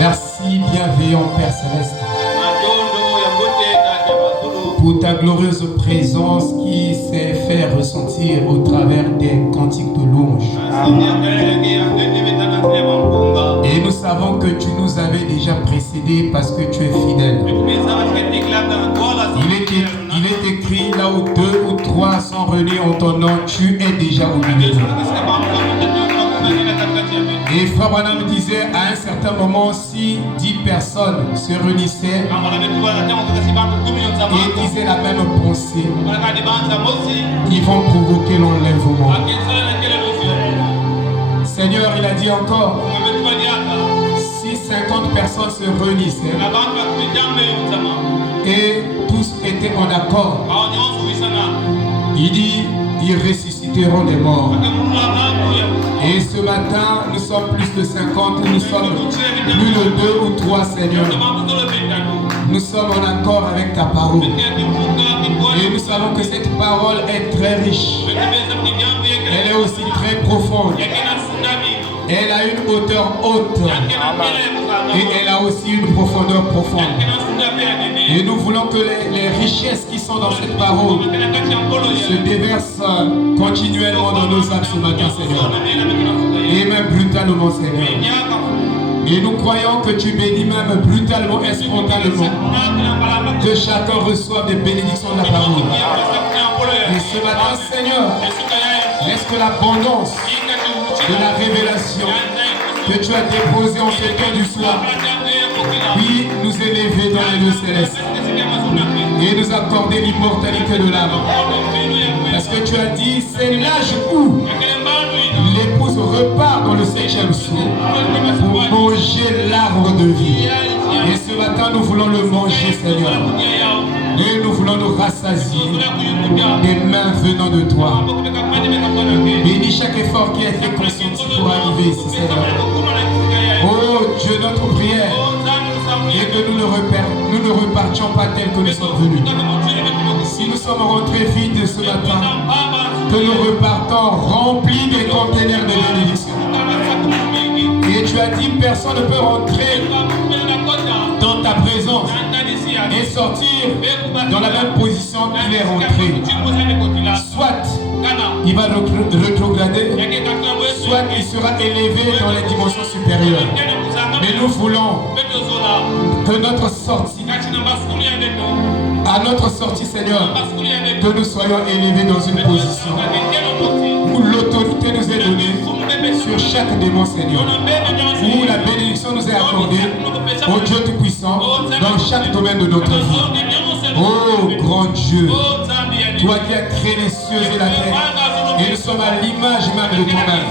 Merci, bienveillant Père Céleste, pour ta glorieuse présence qui s'est fait ressentir au travers des cantiques de louange. Et nous savons que tu nous avais déjà précédés parce que tu es fidèle. Il est écrit là où 2 ou 3 sont réunis en ton nom, tu es déjà au milieu de nous. Et Frère Branham disait à un certain moment, si 10 personnes se réunissaient et disaient la même pensée, ils vont provoquer l'enlèvement. Seigneur, il a dit encore, si 50 personnes se réunissaient et tous étaient en accord, il dit, ils ressusciteront des morts. Et ce matin, nous sommes plus de 50, nous sommes plus de 2 ou 3, Seigneur. Nous sommes en accord avec ta parole. Et nous savons que cette parole est très riche. Elle est aussi très profonde. Elle a une hauteur haute. Et elle a aussi une profondeur profonde. Et nous voulons que les richesses qui sont dans cette parole se déversent continuellement dans nos âmes ce matin, Seigneur. Et même brutalement, Seigneur. Et nous croyons que tu bénis même brutalement et spontanément. Que chacun reçoive des bénédictions de la parole. Et ce matin, Seigneur, laisse que l'abondance de la révélation que tu as déposée en ce temps du soir puisse nous élever dans les lieux célestes et nous accorder l'immortalité de l'âme. Parce que tu as dit, c'est l'âge où l'épouse repart dans le 7e jour pour manger l'arbre de vie. Et ce matin, nous voulons le manger, Seigneur. Et nous voulons nous rassasier des mains venant de toi. Bénis chaque effort qui a été consenti pour arriver ici, Seigneur. Oh Dieu, notre prière est que nous ne repartions pas tels que nous sommes venus. Si nous sommes rentrés vides ce matin, que nous repartons remplis des conteneurs de bénédiction. Et tu as dit, personne ne peut rentrer dans ta présence et sortir dans la même position qu'il est rentré. Soit il va rétrograder, soit il sera élevé dans les dimensions supérieures. Mais nous voulons que notre sortie, à notre sortie, Seigneur, que nous soyons élevés dans une position où l'autorité nous est donnée sur chaque démon, Seigneur, où la bénédiction nous est accordée au Dieu Tout-Puissant dans chaque domaine de notre vie. Oh grand Dieu, toi qui as créé les cieux et la terre, et nous sommes à l'image même de toi-même.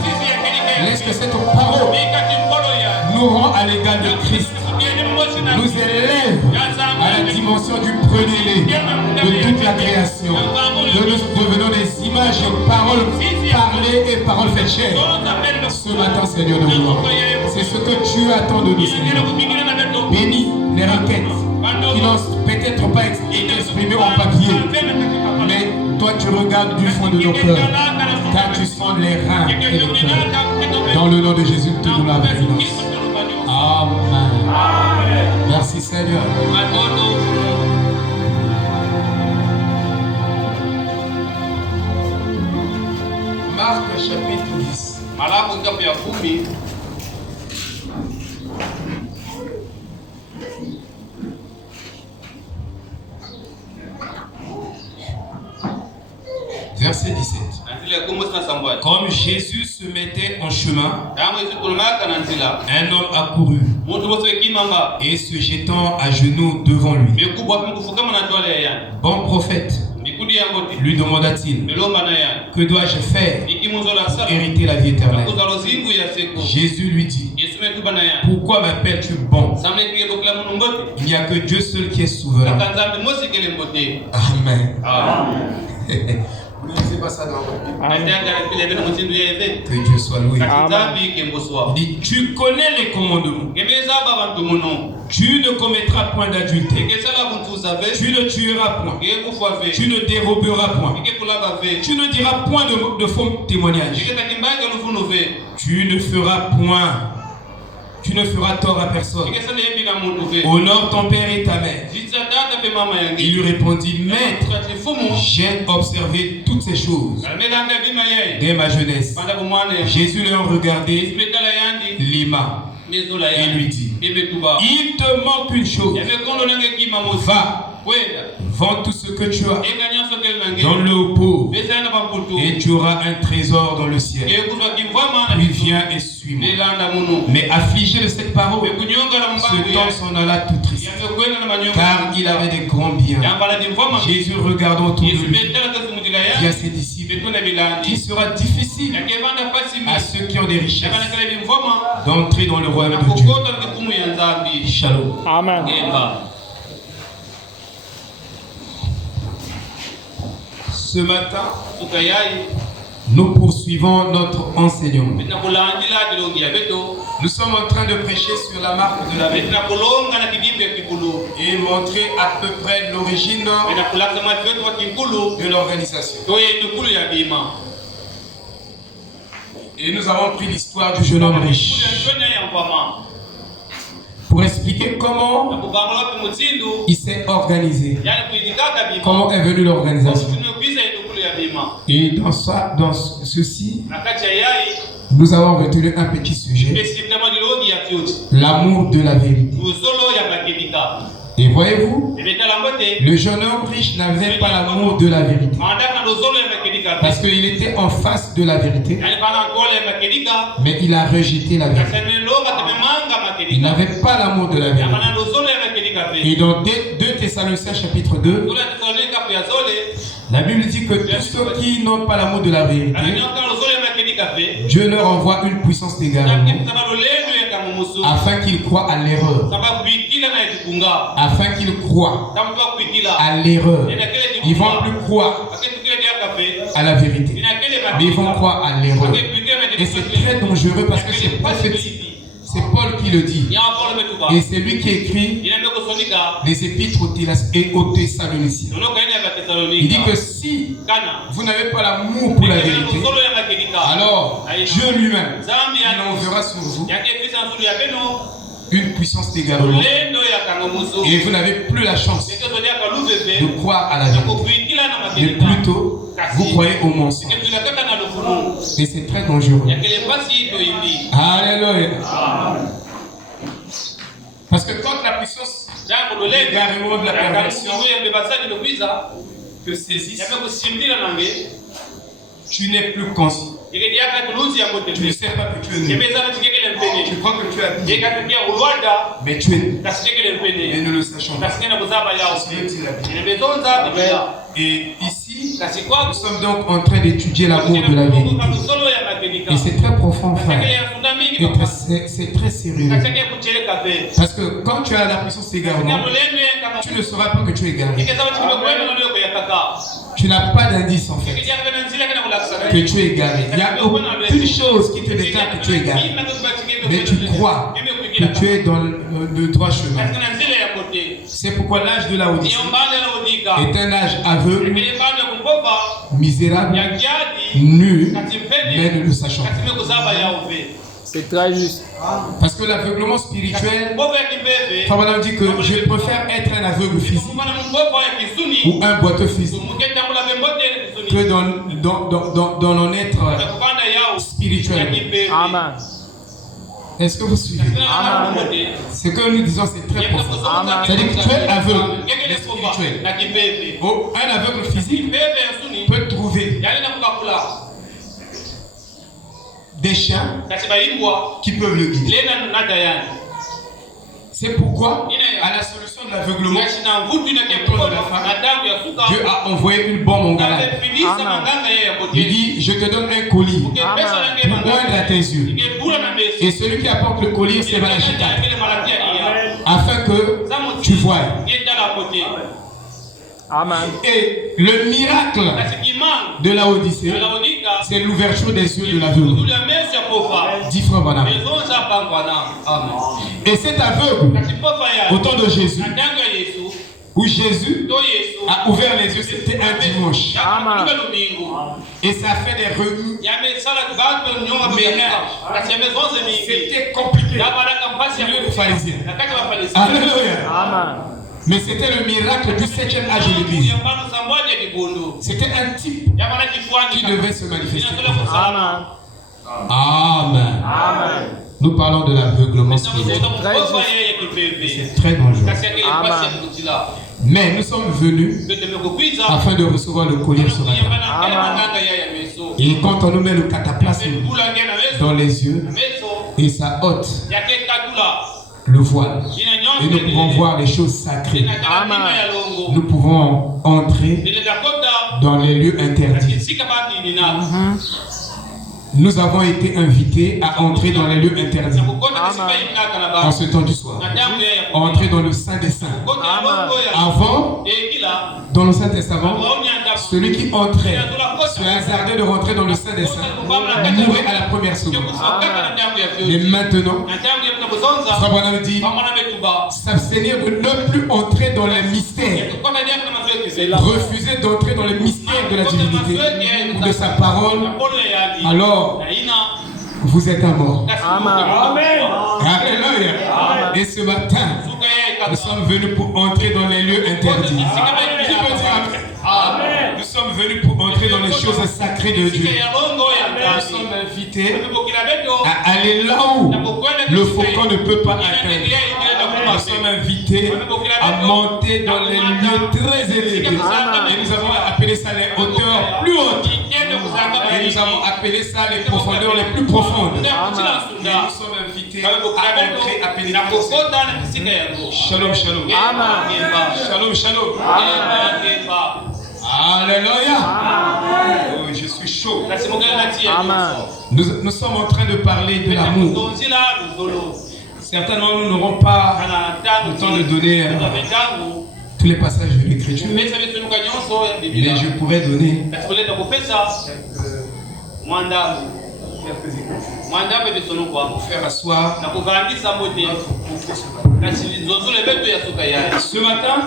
Laisse que cette parole nous rend à l'égal de Christ, nous élève à la dimension du premier-né de toute la création, que nous devenons des images de paroles parlées et paroles faites chair. Ce matin, Seigneur de gloire, c'est ce que tu attends de nous, Seigneur. Bénis les requêtes qui n'ont peut-être pas été exprimées en papier, mais toi tu regardes du fond de nos cœurs, car tu sens les reins et le cœur. Dans le nom de Jésus, te nous la bénisse. Amen. Merci Seigneur. Marc chapitre 10. Verset 17. Comme Jésus se mettait en chemin, un homme accourut et se jetant à genoux devant lui. Bon prophète, lui demanda-t-il, que dois-je faire pour hériter la vie éternelle? Jésus lui dit, pourquoi m'appelles-tu bon? Il n'y a que Dieu seul qui est souverain. Amen. Vous ne lisez pas ça dans votre Bible. Que Dieu soit loué. Il dit, tu connais les commandements. Tu ne commettras point d'adultère. Tu ne tueras point. Tu ne déroberas point. Tu ne diras point de faux témoignages. Tu ne feras point Tu ne feras tort à personne. Honore ton père et ta mère. Il lui répondit, Maître, j'ai observé toutes ces choses dès ma jeunesse. Jésus leur regardait, l'aima et lui dit, il te manque une chose. Va, vends tout ce que tu as, donne-le aux pauvres, et tu auras un trésor dans le ciel. Puis viens et suis-moi. Mais affligé de cette parole, cet homme s'en alla tout triste, car il avait des grands biens. Jésus regardant autour de lui, dit à ses disciples, qu'il sera difficile à ceux qui ont des richesses d'entrer dans le royaume de Dieu. Shalom. Amen. Ce matin, nous poursuivons notre enseignement. Nous sommes en train de prêcher sur la marque de la Bible et montrer à peu près l'origine de l'organisation. Et nous avons pris l'histoire du jeune homme riche pour expliquer comment il s'est organisé, comment est venue l'organisation. Et dans ceci, nous avons retenu un petit sujet, l'amour de la vérité. Et voyez-vous, le jeune homme riche n'avait pas l'amour de la vérité, parce qu'il était en face de la vérité, mais il a rejeté la vérité. Il n'avait pas l'amour de la vérité. Et dans 2 Thessaloniciens chapitre 2, la Bible dit que tous ceux qui n'ont pas l'amour de la vérité, Dieu leur envoie une puissance d'égarement afin qu'ils croient à l'erreur. Afin qu'ils croient à l'erreur. Ils ne vont plus croire à la vérité, mais ils vont croire à l'erreur. Et c'est très dangereux parce que c'est prophétique. C'est Paul qui le dit. Et c'est lui qui écrit les épîtres aux Thessaloniciens. Il dit que si vous n'avez pas l'amour pour la vérité, alors Dieu lui-même, il enverra sur vous une puissance d'égarement. Et vous n'avez plus la chance de croire à la vérité. Mais plutôt, vous croyez au mensonge. Et c'est très dangereux. Alléluia. Parce que quand la puissance d'égarement de la perversion te saisit, tu n'es plus conscient. Tu ne sais pas que tu es né. Tu crois que tu as dit. Mais tu es né. Mais nous le sachons pas. Et ici, nous sommes donc en train d'étudier l'amour de la vérité. Et c'est très profond, frère. Et c'est très sérieux. Parce que quand tu as la puissance d'égarement, tu ne sauras pas que tu es égaré. Tu n'as pas d'indice en fait que tu es égaré. Il n'y a aucune chose qui te déclare que tu es égaré. Mais tu crois que tu es dans le droit chemin. C'est pourquoi l'âge de la Odyssée est un âge aveugle, misérable, nu, mais ne le sachant pas. C'est très juste. Parce que l'aveuglement spirituel, Frère dit que je préfère être un aveugle physique ou un boiteux physique que dans l'en être spirituel. Amen. Est-ce que vous suivez? Amen. Ce que nous disons, c'est très profond. C'est-à-dire que tu es aveugle, mais spirituel. Oh, un aveugle physique peut trouver des chiens qui peuvent le guider. C'est pourquoi, à la solution de l'aveuglement, Dieu a envoyé une bombe en galère. Il dit, je te donne un collier pour oindre à tes yeux. Et celui qui apporte le collier, c'est Malachie 4. Afin que tu voies. Amen. Et le miracle de la Odyssée, c'est l'ouverture des yeux de l'aveugle. Dit Frère Branham. Et cet aveugle, au temps de Jésus, où Jésus a ouvert les yeux, c'était un dimanche. Amen. Et ça fait des remous. C'était compliqué pour les pharisiens. Alléluia. Amen. Mais c'était le miracle du 7e âge de l'Église. C'était un type qui devait se manifester. Amen. Amen. Amen. Nous parlons de l'aveuglement spirituel. C'est très dangereux. Mais nous sommes venus afin de recevoir le collier ce matin. Et quand on nous met le cataplasme dans les yeux et ça ôte le voile, et nous pouvons voir les choses sacrées. Amen. Nous pouvons entrer dans les lieux interdits. Nous avons été invités à entrer dans les lieux interdits en ce temps du soir. Entrer dans le Saint des Saints. Avant, dans le Saint Testament, celui qui entrait, se hasardait de rentrer dans le Saint des Saints, mourait à la première seconde. Mais maintenant, Frère Branham dit, s'abstenir de ne plus entrer dans les mystères, refuser d'entrer dans les mystères de la divinité ou de sa parole, alors vous êtes un mort. Amen. Alléluia. Et ce matin, nous sommes venus pour entrer dans les lieux interdits. Qui peut dire Amen? Nous sommes venus pour entrer dans les choses sacrées de Dieu. Nous sommes invités à aller là où le faucon ne peut pas atteindre. Nous sommes invités à monter dans les lieux très élevés. Et nous avons appelé ça les hauteurs plus hautes. Et nous avons appelé ça les profondeurs les plus profondes. Et nous sommes invités à entrer, à pénétrer. Shalom, shalom. Amen. Shalom, shalom. Alléluia. Oh, je suis chaud. Amen. Nous sommes en train de parler de l'amour. Certainement, nous n'aurons pas le temps de donner tous les passages de l'Écriture. Mais je pourrais donner pour faire asseoir ce matin,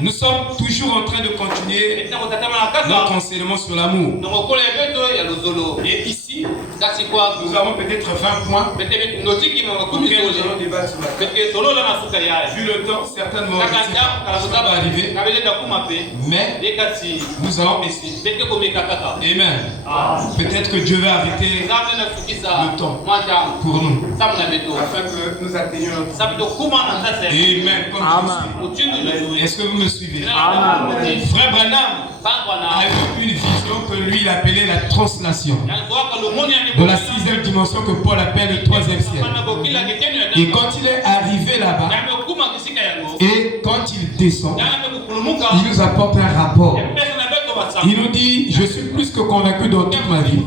nous sommes toujours en train de continuer notre enseignement sur l'amour. Et ici, nous avons peut-être 20 points auxquels nous allons débattre ce matin. Vu le temps, certainement, ça va arriver. Mais nous allons essayer. Amen. Peut-être que Dieu va arrêter le temps pour nous, afin que nous atteignions notre. Amen. Est-ce que vous me suivez? Amen. Frère Branham a eu une vision que lui il appelait la translation de la 6e dimension que Paul appelle le 3e ciel. Et quand il est arrivé là-bas et quand il descend, il nous apporte un rapport. Il nous dit, je suis plus que convaincu dans toute ma vie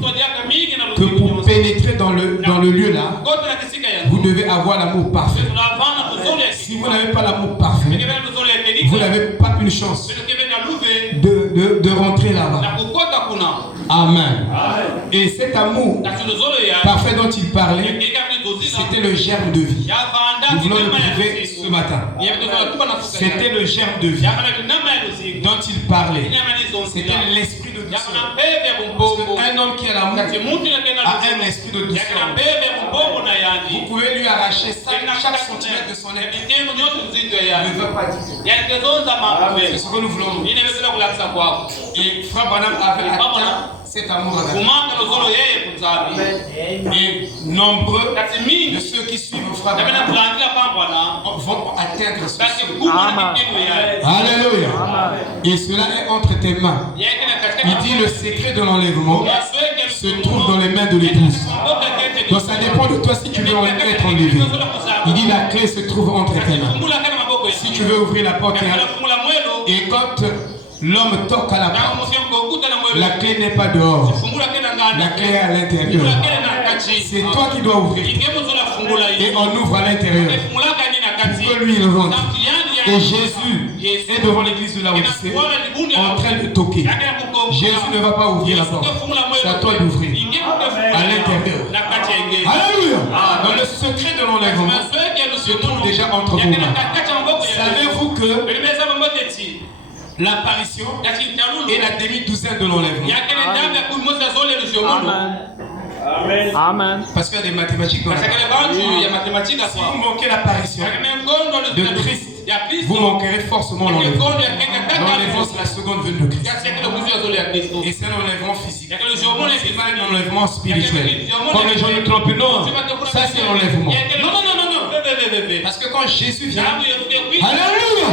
que pour pénétrer dans le lieu là, vous devez avoir l'amour parfait. Si vous n'avez pas l'amour parfait, vous n'avez pas une chance de rentrer là-bas. Amen. Et cet amour parfait dont il parlait, c'était le germe de vie. Nous voulons le prouver ce matin. C'était le germe de vie dont il parlait. C'était l'esprit de douceur. Parce qu'un homme qui a l'amour a un esprit de douceur. Vous pouvez lui arracher chaque centimètre de son être. Il ne veut pas dire. C'est ce que nous voulons. Et Frère Branham avait atteint cet amour avec nous. Et nombreux de ceux qui suivent Frère Branham vont atteindre ce seuil. Alléluia. Et cela est entre tes mains. Il dit le secret de l'enlèvement se trouve dans les mains de l'épouse. Donc ça dépend de toi si tu veux être enlevé. Il dit la clé se trouve entre tes mains. Si tu veux ouvrir la porte et quand l'homme toque à la porte, la clé n'est pas dehors. La clé est à l'intérieur. C'est toi qui dois ouvrir. Et on ouvre à l'intérieur. Pour que lui il rentre. Et Jésus est devant l'église de la Odyssée en train de toquer. Jésus ne va pas ouvrir la porte. C'est à toi d'ouvrir. À l'intérieur. Alléluia. Dans le secret de l'enlèvement se trouve déjà entre vos mains. Savez-vous que l'apparition et la demi-douzaine de l'enlèvement. Amen. Amen. Parce qu'il y a des mathématiques dans la Bible. Si vous manquez l'apparition de Christ, vous manquerez forcément l'enlèvement. L'enlèvement, c'est la seconde venue de Christ. Et c'est un enlèvement physique. C'est pas un enlèvement spirituel. Comme les gens nous trompent, non, ça c'est l'enlèvement. Non. Parce que quand Jésus vient, alléluia.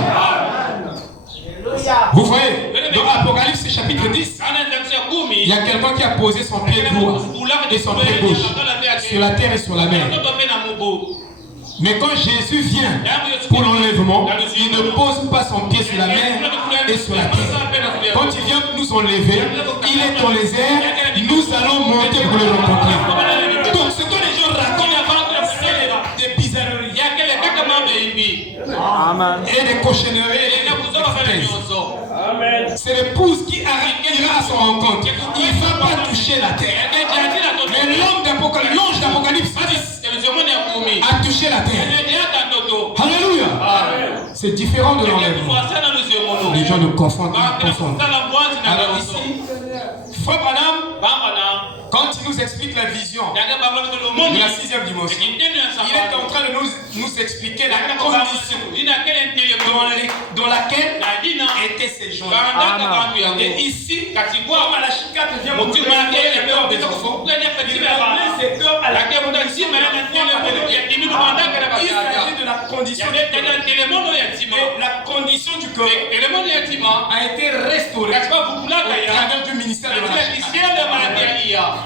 Vous voyez, dans Apocalypse chapitre 10, il y a quelqu'un qui a posé son pied droit et son pied gauche sur la terre et sur la mer. Mais quand Jésus vient pour l'enlèvement, il ne pose pas son pied sur la mer et sur la terre. Quand il vient nous enlever, il est dans les airs, nous allons monter pour le rencontrer. Donc ce que les gens racontent, c'est des bizarreries. Amen. Et des cochonneries. C'est l'épouse qui ira à son rencontre. Il ne va pas toucher la terre. Mais l'ange d'Apocalypse a touché la terre. Alléluia. C'est différent de l'enlèvement. Les gens nous confondent. Alors ici, Frère Branham, quand il nous explique la vision de la 6e dimension, il est en train de nous expliquer la condition dans laquelle étaient ces gens. Et ici, comme à la chicane vient montrer les cœurs des enfants, il a amené ces cœurs à la condition. Il s'agit de la condition du cœur. Et la condition du cœur a été restaurée au travers du ministère de la chicane.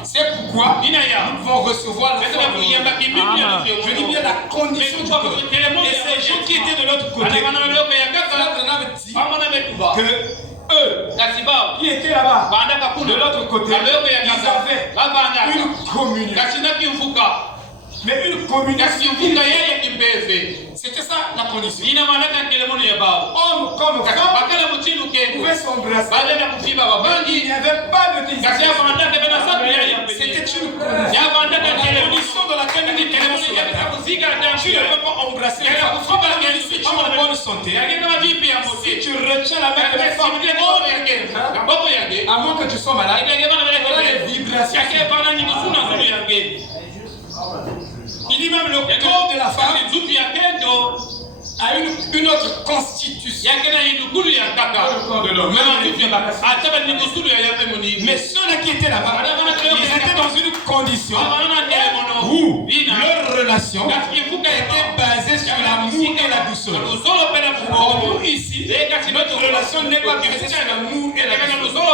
C'est pourquoi nous devons recevoir la forme. Je dis bien la condition du cœur. Et ces gens qui étaient de l'autre côté, que eux qui étaient là-bas, de l'autre côté, ils avaient une communion. Mais une communion. C'était ça la condition. Homme comme femme pouvaient s'embrasser. Il n'y avait pas de désir. C'était une condition dans laquelle tu ne peux pas embrasser les femmes. Si tu es en bonne santé, si tu retiens la main de la femme, à moins que tu sois malade, il y a des vibrations. Il dit même le corps de la femme a une autre constitution. Le corps de l'homme. Mais ceux-là qui étaient là-bas, ils étaient dans une condition où leur relation était basée sur l'amour et la douceur. Or nous ici, notre relation n'est pas basée sur l'amour et la douceur.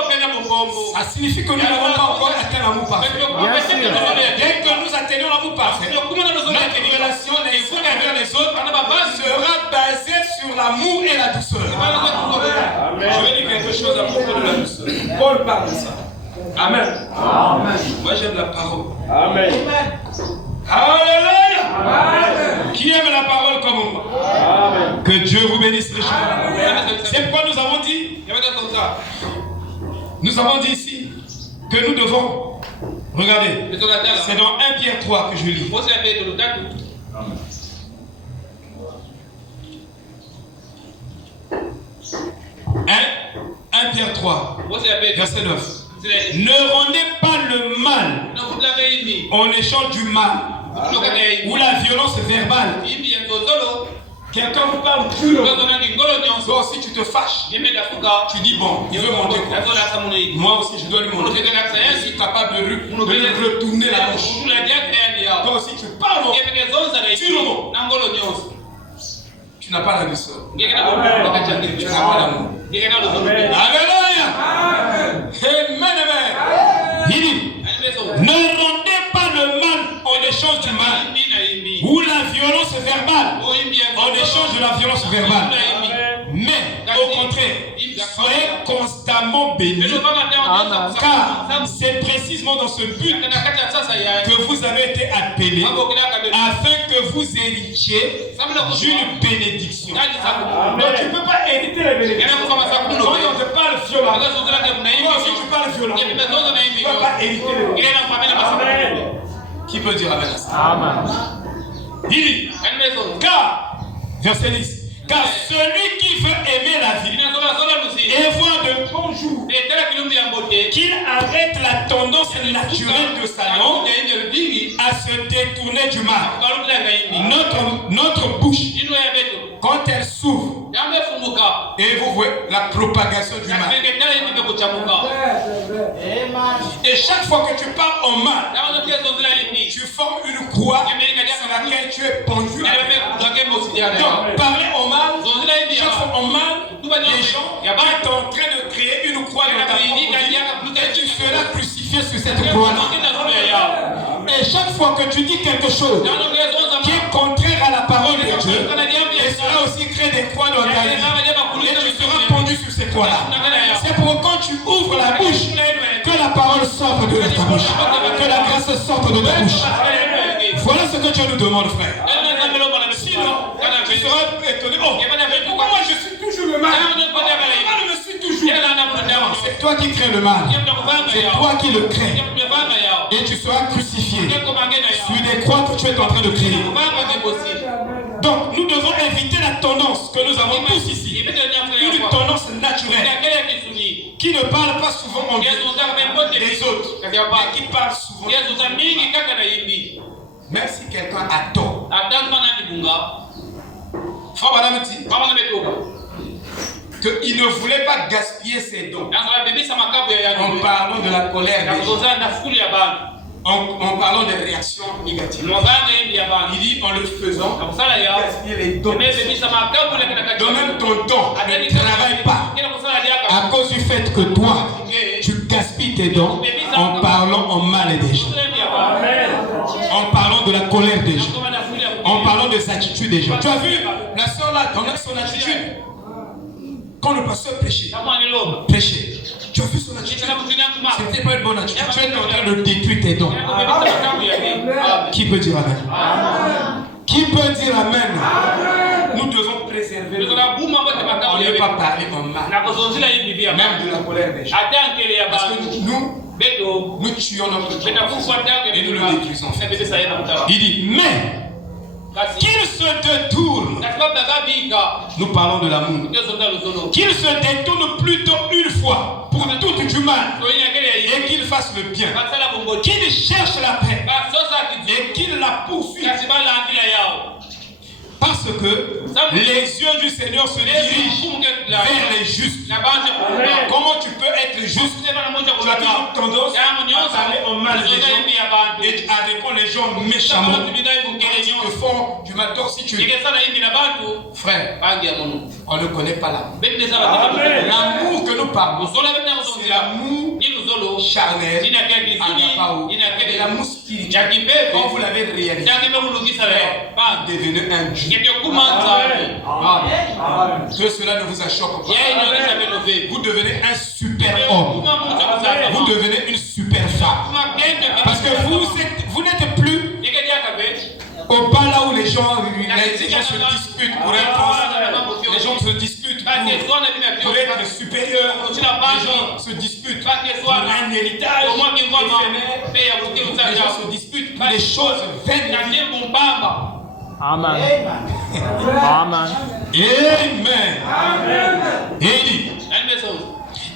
Ça signifie que nous n'avons pas encore atteint l'amour parfait. Dès que nous atteignons l'amour parfait, notre relation les uns envers les autres sera basée sur l'amour et la douceur. Amen. Je vais dire quelque chose à propos de la douceur. Paul parle de ça. Amen. Amen. Moi j'aime la parole. Amen. Alléluia. Amen. Qui aime la parole comme moi? Amen. Que Dieu vous bénisse richement. C'est pourquoi nous avons dit, ici que nous devons, regardez, c'est dans 1 Pierre 3 que je lis. Amen. 1 Pierre 3, verset 9. Ne rendez pas le mal en échange du mal ou la violence verbale. Quelqu'un vous parle plus. Toi aussi tu te fâches. Tu dis bon, il veut monter quoi. Moi aussi je dois lui montrer. Je suis capable de lui retourner la bouche. Toi aussi tu parles. Tu le mot. Tu n'as pas la douceur. Tu n'as pas l'amour. Alléluia. Amen. Il dit, ne rendez pas le mal en échange du mal ou la violence verbale en échange de la violence verbale. Mais au contraire, soyez constamment bénis, car c'est précisément dans ce but que vous avez été appelés afin que vous héritiez d'une bénédiction. Donc tu ne peux pas hériter la bénédiction. Quand on te parle violent, si tu parles violent, tu ne peux pas hériter la bénédiction. Qui peut dire amen à ça? Amen. Il dit, car, verset 10, Car celui qui veut aimer la vie et voir de bons jours, qu'il arrête la tendance naturelle de sa langue à se détourner du mal. Notre bouche, quand elle s'ouvre, et vous voyez la propagation du mal. Et chaque fois que tu parles en mal, tu formes une croix sur laquelle tu es pendu. Donc, parler en mal, chaque fois en mal, les gens sont en train de créer une croix dans ta propre vie et tu seras crucifié sur cette croix-là. Et chaque fois que tu dis quelque chose qui est contraire à la parole de Dieu, et cela aussi crée des croix dans ta vie, et tu seras pendu sur ces croix-là. C'est pour quand tu ouvres la bouche, que la parole sorte de ta bouche, que la grâce sorte de ta bouche. Voilà ce que Dieu nous demande, frère. Sinon, tu seras étonné. Oh, pourquoi moi je suis toujours le mal? Pourquoi je me suis toujours? C'est toi qui crée le mal. C'est toi qui le crée. Et tu seras crucifié sur des croix que tu es en train de créer. Donc, nous devons éviter la tendance que nous avons tous ici. Une tendance naturelle qui ne parle pas souvent en bien des autres, mais qui parle souvent. Même si quelqu'un a tort. Frère Madame dit qu'il ne voulait pas gaspiller ses dons. En parlant de la colère des gens. En parlant des réactions négatives. Il dit en le faisant, gaspiller les dons. De même ton don ne travaille pas à cause du fait que toi, tu gaspilles tes dons en parlant en mal des gens. En parlant de la colère des gens. En parlant des attitudes des gens. Tu as vu la soeur là, dans son attitude. Quand le pasteur prêchait, tu as vu son attitude. C'était pas une bonne attitude. Tu es en train de détruire tes dons. Qui peut dire amen? Qui peut dire amen? Nous devons préserver. On ne va pas parler en mal. Même de la colère des gens. Parce que nous tuons notre temps et nous le détruisons. Il dit, mais qu'il se détourne. Nous parlons de l'amour. Qu'il se détourne plutôt une fois pour tout du mal et qu'il fasse le bien. Qu'il cherche la paix et qu'il la poursuive. Parce que les yeux du Seigneur se dirigent vers les justes. Comment tu peux être juste? Tu as toujours tendance à parler en mal des gens et à répondre les gens méchamment. Ils te font du mal. Donc si tu es frère, on ne connaît pas l'amour. L'amour que nous parlons, c'est l'amour charnel, et l'amour spirituel. Quand vous l'avez réalisé, vous devenez un Dieu. Que cela ne vous achoppe pas. Vous devenez un super homme. Vous devenez une super femme. Parce que vous n'êtes plus au pas là où les gens se disputent pour un poste. Les gens se disputent pour être supérieurs. Les gens se disputent pour un héritage. Les gens se disputent pour des choses vaines. Amen. Amen. Amen. Et il dit,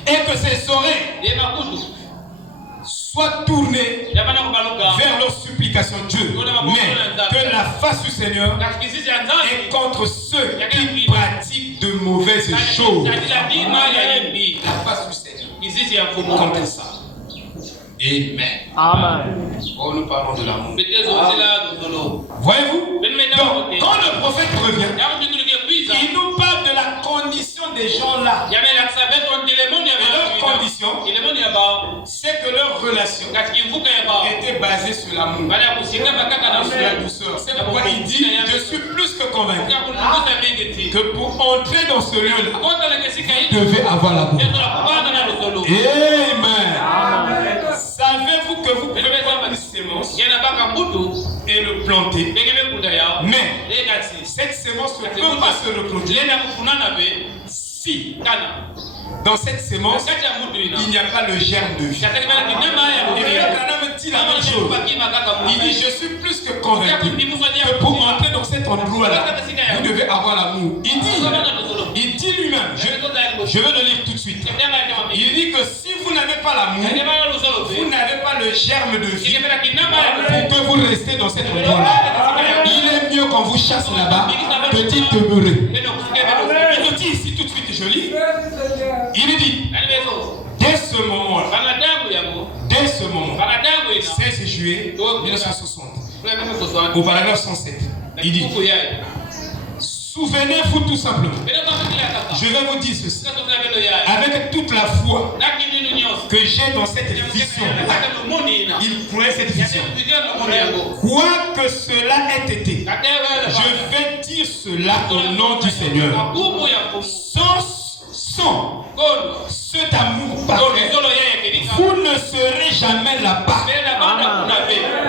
et que ses oreilles soient tournées vers leurs supplications Dieu, mais que la face du Seigneur est contre ceux qui pratiquent de mauvaises choses. La face du Seigneur contre ça. Amen. Amen. Oh, nous parlons de l'amour. Voyez-vous? Donc, quand le prophète revient, il nous parle de la condition des gens là. Et leur condition, c'est que leur relation était basée sur l'amour, sur la douceur. C'est pourquoi il dit, je suis plus que convaincu que pour entrer dans ce lieu-là, vous devez avoir l'amour. Amen. Savez-vous que vous pouvez prendre une sémence et le planter, mais cette sémence ne peut pas se reproduire si dans cette sémence, il n'y a pas le germe de vie. Et Branham dit la même chose. Il dit, je suis plus que convaincu que pour entrer dans cet endroit-là, vous devez avoir l'amour. Il dit lui-même, je vais le lire tout de suite. Il dit que si vous n'avez pas l'amour, vous n'avez pas le germe de vie pour que vous restez dans cet endroit-là. Il est mieux qu'on vous chasse là-bas que d'y demeurer. Il nous dit ici tout de suite, je lis. Il dit, dès ce moment, 16 juillet 1960, au paragraphe 107, il dit, souvenez-vous tout simplement, je vais vous dire ceci, avec toute la foi que j'ai dans cette vision, il prenait cette vision, quoi que cela ait été, je vais dire cela au nom du Seigneur, sans cet amour parfait, vous ne serez jamais là-bas.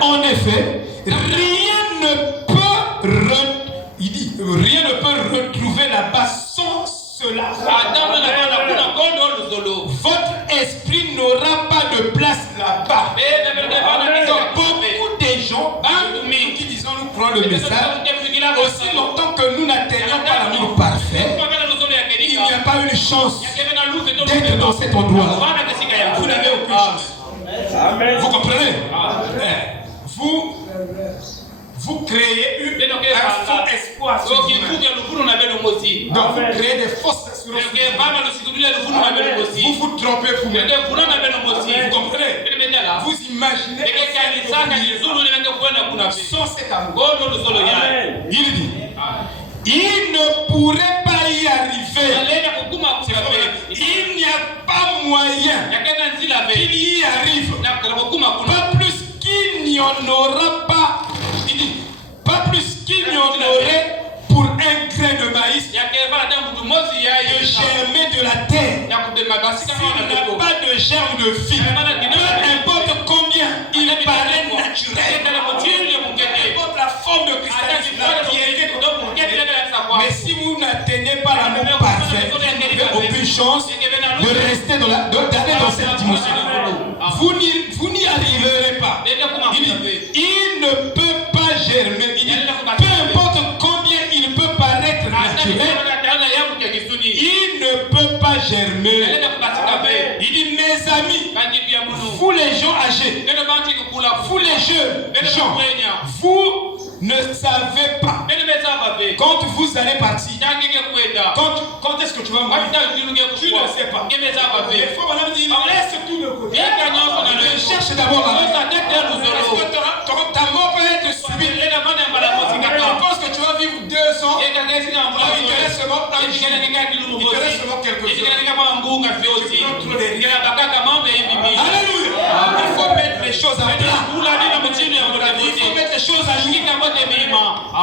En effet, rien ne peut retrouver là-bas sans cela. Votre esprit n'aura pas de place là-bas. Donc, beaucoup de gens qui disons nous prendre le message, aussi longtemps que nous n'atteignons pas l'amour parfait, il n'y a pas une chance d'être dans cet endroit-là. Vous n'avez aucune chance. Vous comprenez? Vous créez un faux espoir sur vous-même. Donc vous créez des fausses assurances. Vous vous trompez vous-même. Vous comprenez? Vous imaginez sans cet amour. Il dit, il ne pourrait pas y arriver. Il n'y a pas moyen qu'il y arrive. Pas plus qu'il n'y en aura pas. Il dit, pas plus qu'il n'y en aurait pour un grain de maïs de germer de la terre. S'il n'a pas de germe de vie, peu importe combien il paraît naturel, peu importe la forme de cristallisme, mais si vous n'atteignez pas l'amour parfait, vous n'avez aucune chance de rester d'aller dans cette dimension. Vous n'y arriverez pas. Il ne peut pas germer. Peu importe combien il peut paraître naturel, il ne peut pas germer. Il dit, mes amis, vous les gens âgés, vous les jeunes gens, vous ne savez pas quand vous allez partir. Quand est-ce que tu vas mourir? Tu ne sais pas. Il faut laisse tout le côté. Cherche d'abord la mort. Ta mort peut être subite. Tu penses que tu vas vivre 2 ans. Il te reste seulement quelques jours. Alléluia. Il faut mettre les choses à plat. Il faut mettre les choses à jour.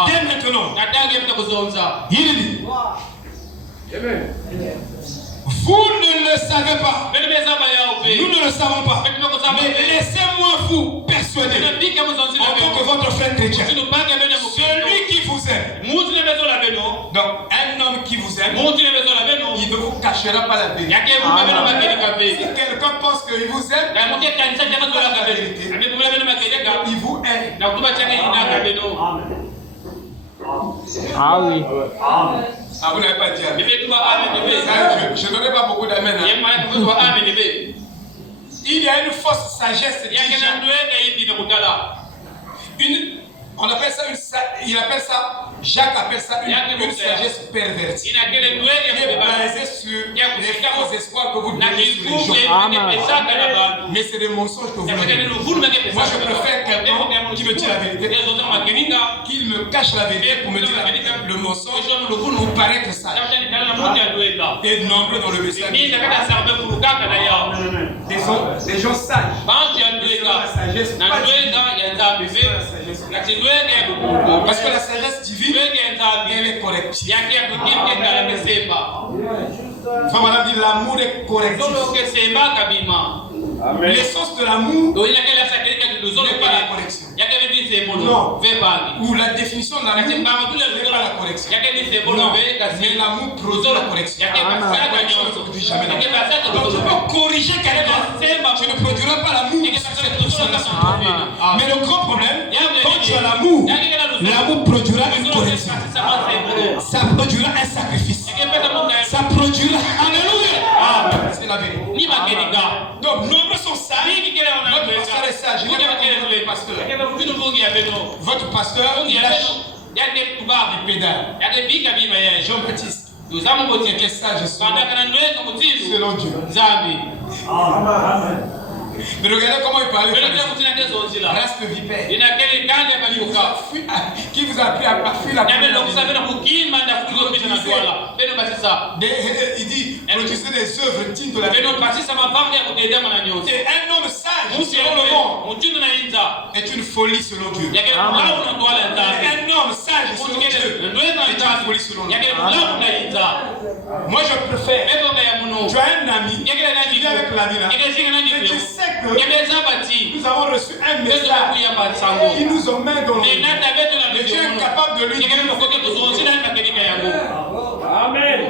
Dès maintenant. Il dit, vous ne le savez pas. Nous ne le savons pas. Mais laissez-moi vous persuader en tant que votre frère chrétien. Celui qui vous aime. Donc un homme qui vous aime, il ne vous cachera pas la vérité. Si quelqu'un pense qu'il vous aime, il vous aime. Ah oui. Ah, vous n'avez pas dit amen. Je ne donnerai pas beaucoup d'amen. Il y a une fausse sagesse. On appelle ça Jacques appelle ça une sagesse pervertie. Qui est basée sur les faux espoirs que vous donnez sur les gens. Mais c'est des mensonges que vous donnez. Moi je préfère quelqu'un qui me dit la vérité, qu'il me cache la vérité pour me dire le mensonge pour paraître sage. Et nombreux dans le message. Des gens sages. Parce que la sagesse divine, elle est corrective. Enfin, madame dit l'amour est correctif. L'essence de l'amour n'est pas la correction. Non. Ou la définition de l'amour, ce n'est pas la correction. Non. Mais l'amour produit la correction. Donc tu peux corriger quelqu'un, tu ne produiras pas l'amour sur cette personne. Mais le grand problème, quand tu as l'amour, l'amour produira une correction. Ça produira un sacrifice. Ça produira. Alléluia. C'est la vérité. Donc nombreux sont sages. Notre pasteur est sage. Il est pas pasteur. Votre pasteur, il lâche des pédales. Jean-Baptiste. Nous avons été sages selon Dieu. Mais regardez comment il parlait. Race de vipère. Qui vous a appris à fuir la colère? Il dit, produisez des œuvres dignes de la vie. Et un homme sage selon le monde est une folie selon Dieu. Et un homme sage selon Dieu est une folie selon Dieu. Moi je préfère. Tu as un ami qui vient avec l'ami là. Et tu sais que nous avons reçu un message qui nous emmène dans le monde. Et tu es incapable de lui dire. Amen.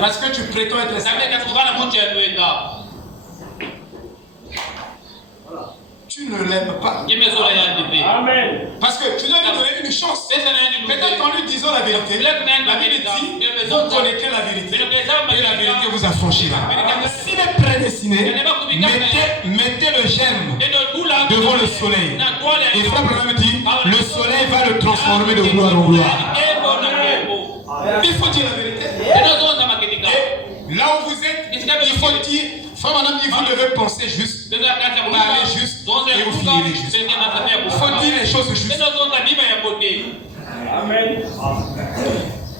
Parce que tu prétends être sage. Tu ne l'aimes pas. Amen. Parce que tu dois lui donner une chance. Peut-être qu'en lui disant la vérité, la vérité dit, vous connaissez la vérité. Et la vérité vous affranchira. S'il est prédestiné, mettez le germe devant le soleil. Et Frère Branham dit, le soleil va le transformer de gloire en gloire. Il faut dire la vérité. Et là où vous êtes, il faut dire, Frère Branham dit, vous devez penser juste, parler juste, et vous finirez juste. Il faut dire les choses justes. Amen.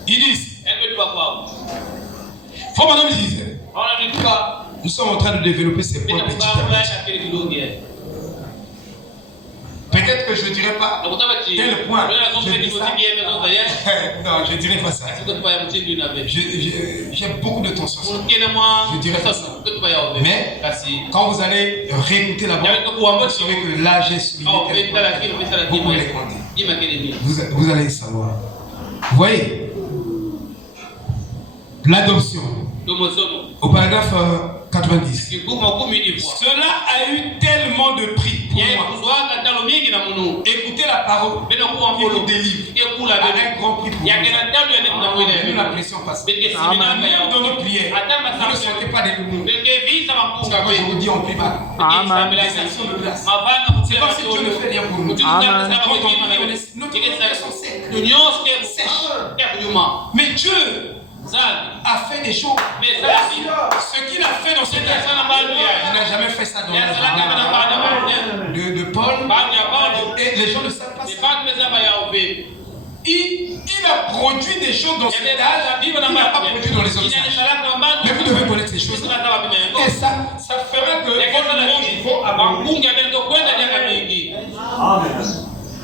Ils disent, Frère Branham disait, nous sommes en train de développer ces points petit à petit. Peut-être que je ne dirais pas tel point. Je dis ça. Non, je ne dirais pas ça. J'ai beaucoup de tension. Je ne dirais pas ça. Mais quand vous allez réécouter la voix, vous saurez que là j'ai souligné vous pouvez les compter. Vous allez savoir. Vous voyez, l'adoption. Au paragraphe 90. Cela a eu tellement de prix pour moi. Écoutez la parole qui vous délivre a un grand prix pour moi. Nous la pression passe. Même dans nos prières, vous ne sentez pas des mots. C'est pourquoi je vous dis en privat. Les actions de grâce. C'est pas si Dieu ne fait rien pour nous. Quand on prie, nos prières sont sèches. Mais Dieu a fait des choses. Ce qu'il a fait dans cette terre, il n'a jamais fait ça dans la vie de Paul. Et les gens ne savent pas ça. Il a produit des choses dans cet âge qu'il n'a pas produit dans les autres âges. Mais vous devez connaître ces choses. Et ça fera que votre monde va avancer.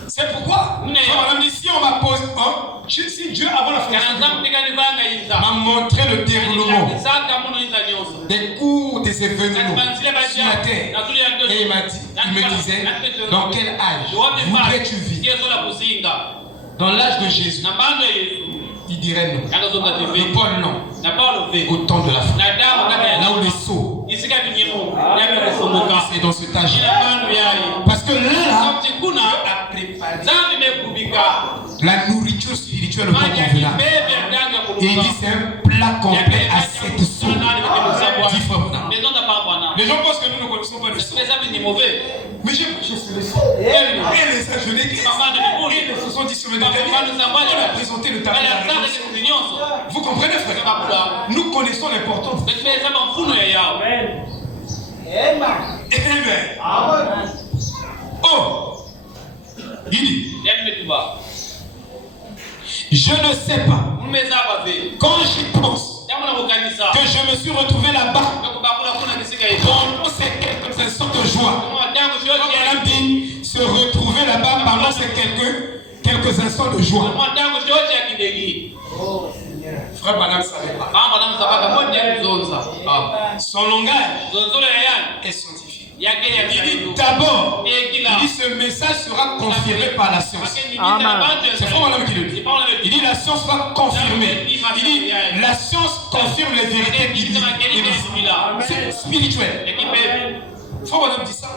C'est pourquoi, si on m'a posé, si Dieu avant la fondation m'a montré le déroulement des cours, des événements sur la terre, et il me disait, dans quel âge voudrais-tu vivre? Dans l'âge de Jésus, il dirait non. Le Paul non. Au temps de la fin. Là où les sceaux. C'est dans cet âge. Parce que là, Dieu a préparé la nourriture spirituelle au temps convenable. Et il dit c'est un plat complet à cette sauce. Les gens pensent que nous ne connaissons pas le sceau. Mais j'ai marché sur le sceau. Et les sages de l'église. Et les 70 semaines de Daniel. On a présenté le tabernacle. Vous comprenez, frère? Nous connaissons l'importance. Amen. Amen. Oh, il dit, je ne sais pas. Quand j'y pense que je me suis retrouvé là-bas pendant ces quelques instants de joie. Comme dit, se retrouver là-bas pendant ces quelques instants de joie. Frère Madame ne savait pas. Son langage est scientifique. Il dit d'abord, il dit ce message sera confirmé par la science. C'est pas moi qui le dit. Il dit la science va confirmer. Il dit la science confirme les vérités invisibles. C'est spirituel. Faut qu'on dit ça.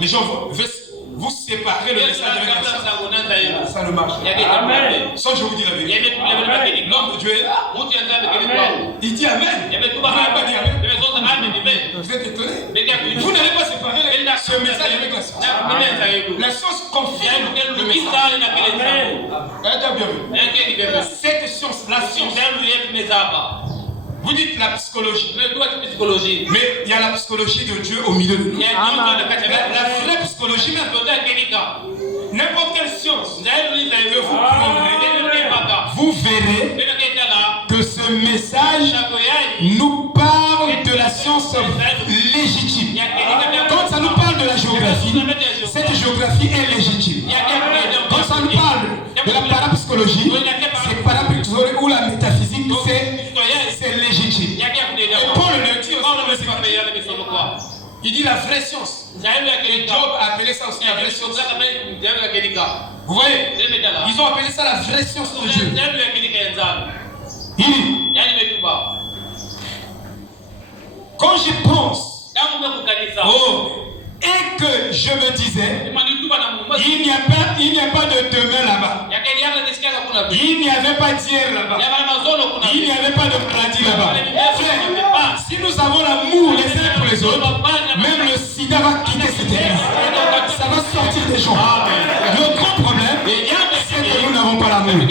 Les gens veulent vous séparer le message avec la science. Ça ne marche pas. Sans je vous dis la vérité. L'homme de Dieu est là. Il dit Amen. Vous n'avez pas dit Amen. Vous êtes étonné. Vous n'allez pas séparer ce message avec la science. La science confirme le message. Cette science, la science. Vous dites la psychologie. Mais il y a la psychologie de Dieu au milieu de nous. La vraie psychologie même. N'importe quelle science que vous prendrez, vous verrez que ce message nous parle de la science légitime. Quand ça nous parle de la géographie, cette géographie est légitime. Quand ça nous parle de la parapsychologie, c'est parapsychologie ou la métaphysique, c'est légitime. Et Paul le dit aussi. Il dit la vraie science. Job a appelé ça aussi la vraie science. Vous voyez, ils ont appelé ça la vraie science de Dieu. Il dit, quand j'y pense, et que je me disais, il n'y a pas de demain là-bas. Il n'y avait pas d'hier là-bas. Il n'y avait pas de paradis là-bas. Frère, si nous avons l'amour les uns pour les autres, même le sida va quitter cette église. Ça va sortir des gens. Le grand problème, c'est que nous n'avons pas l'amour.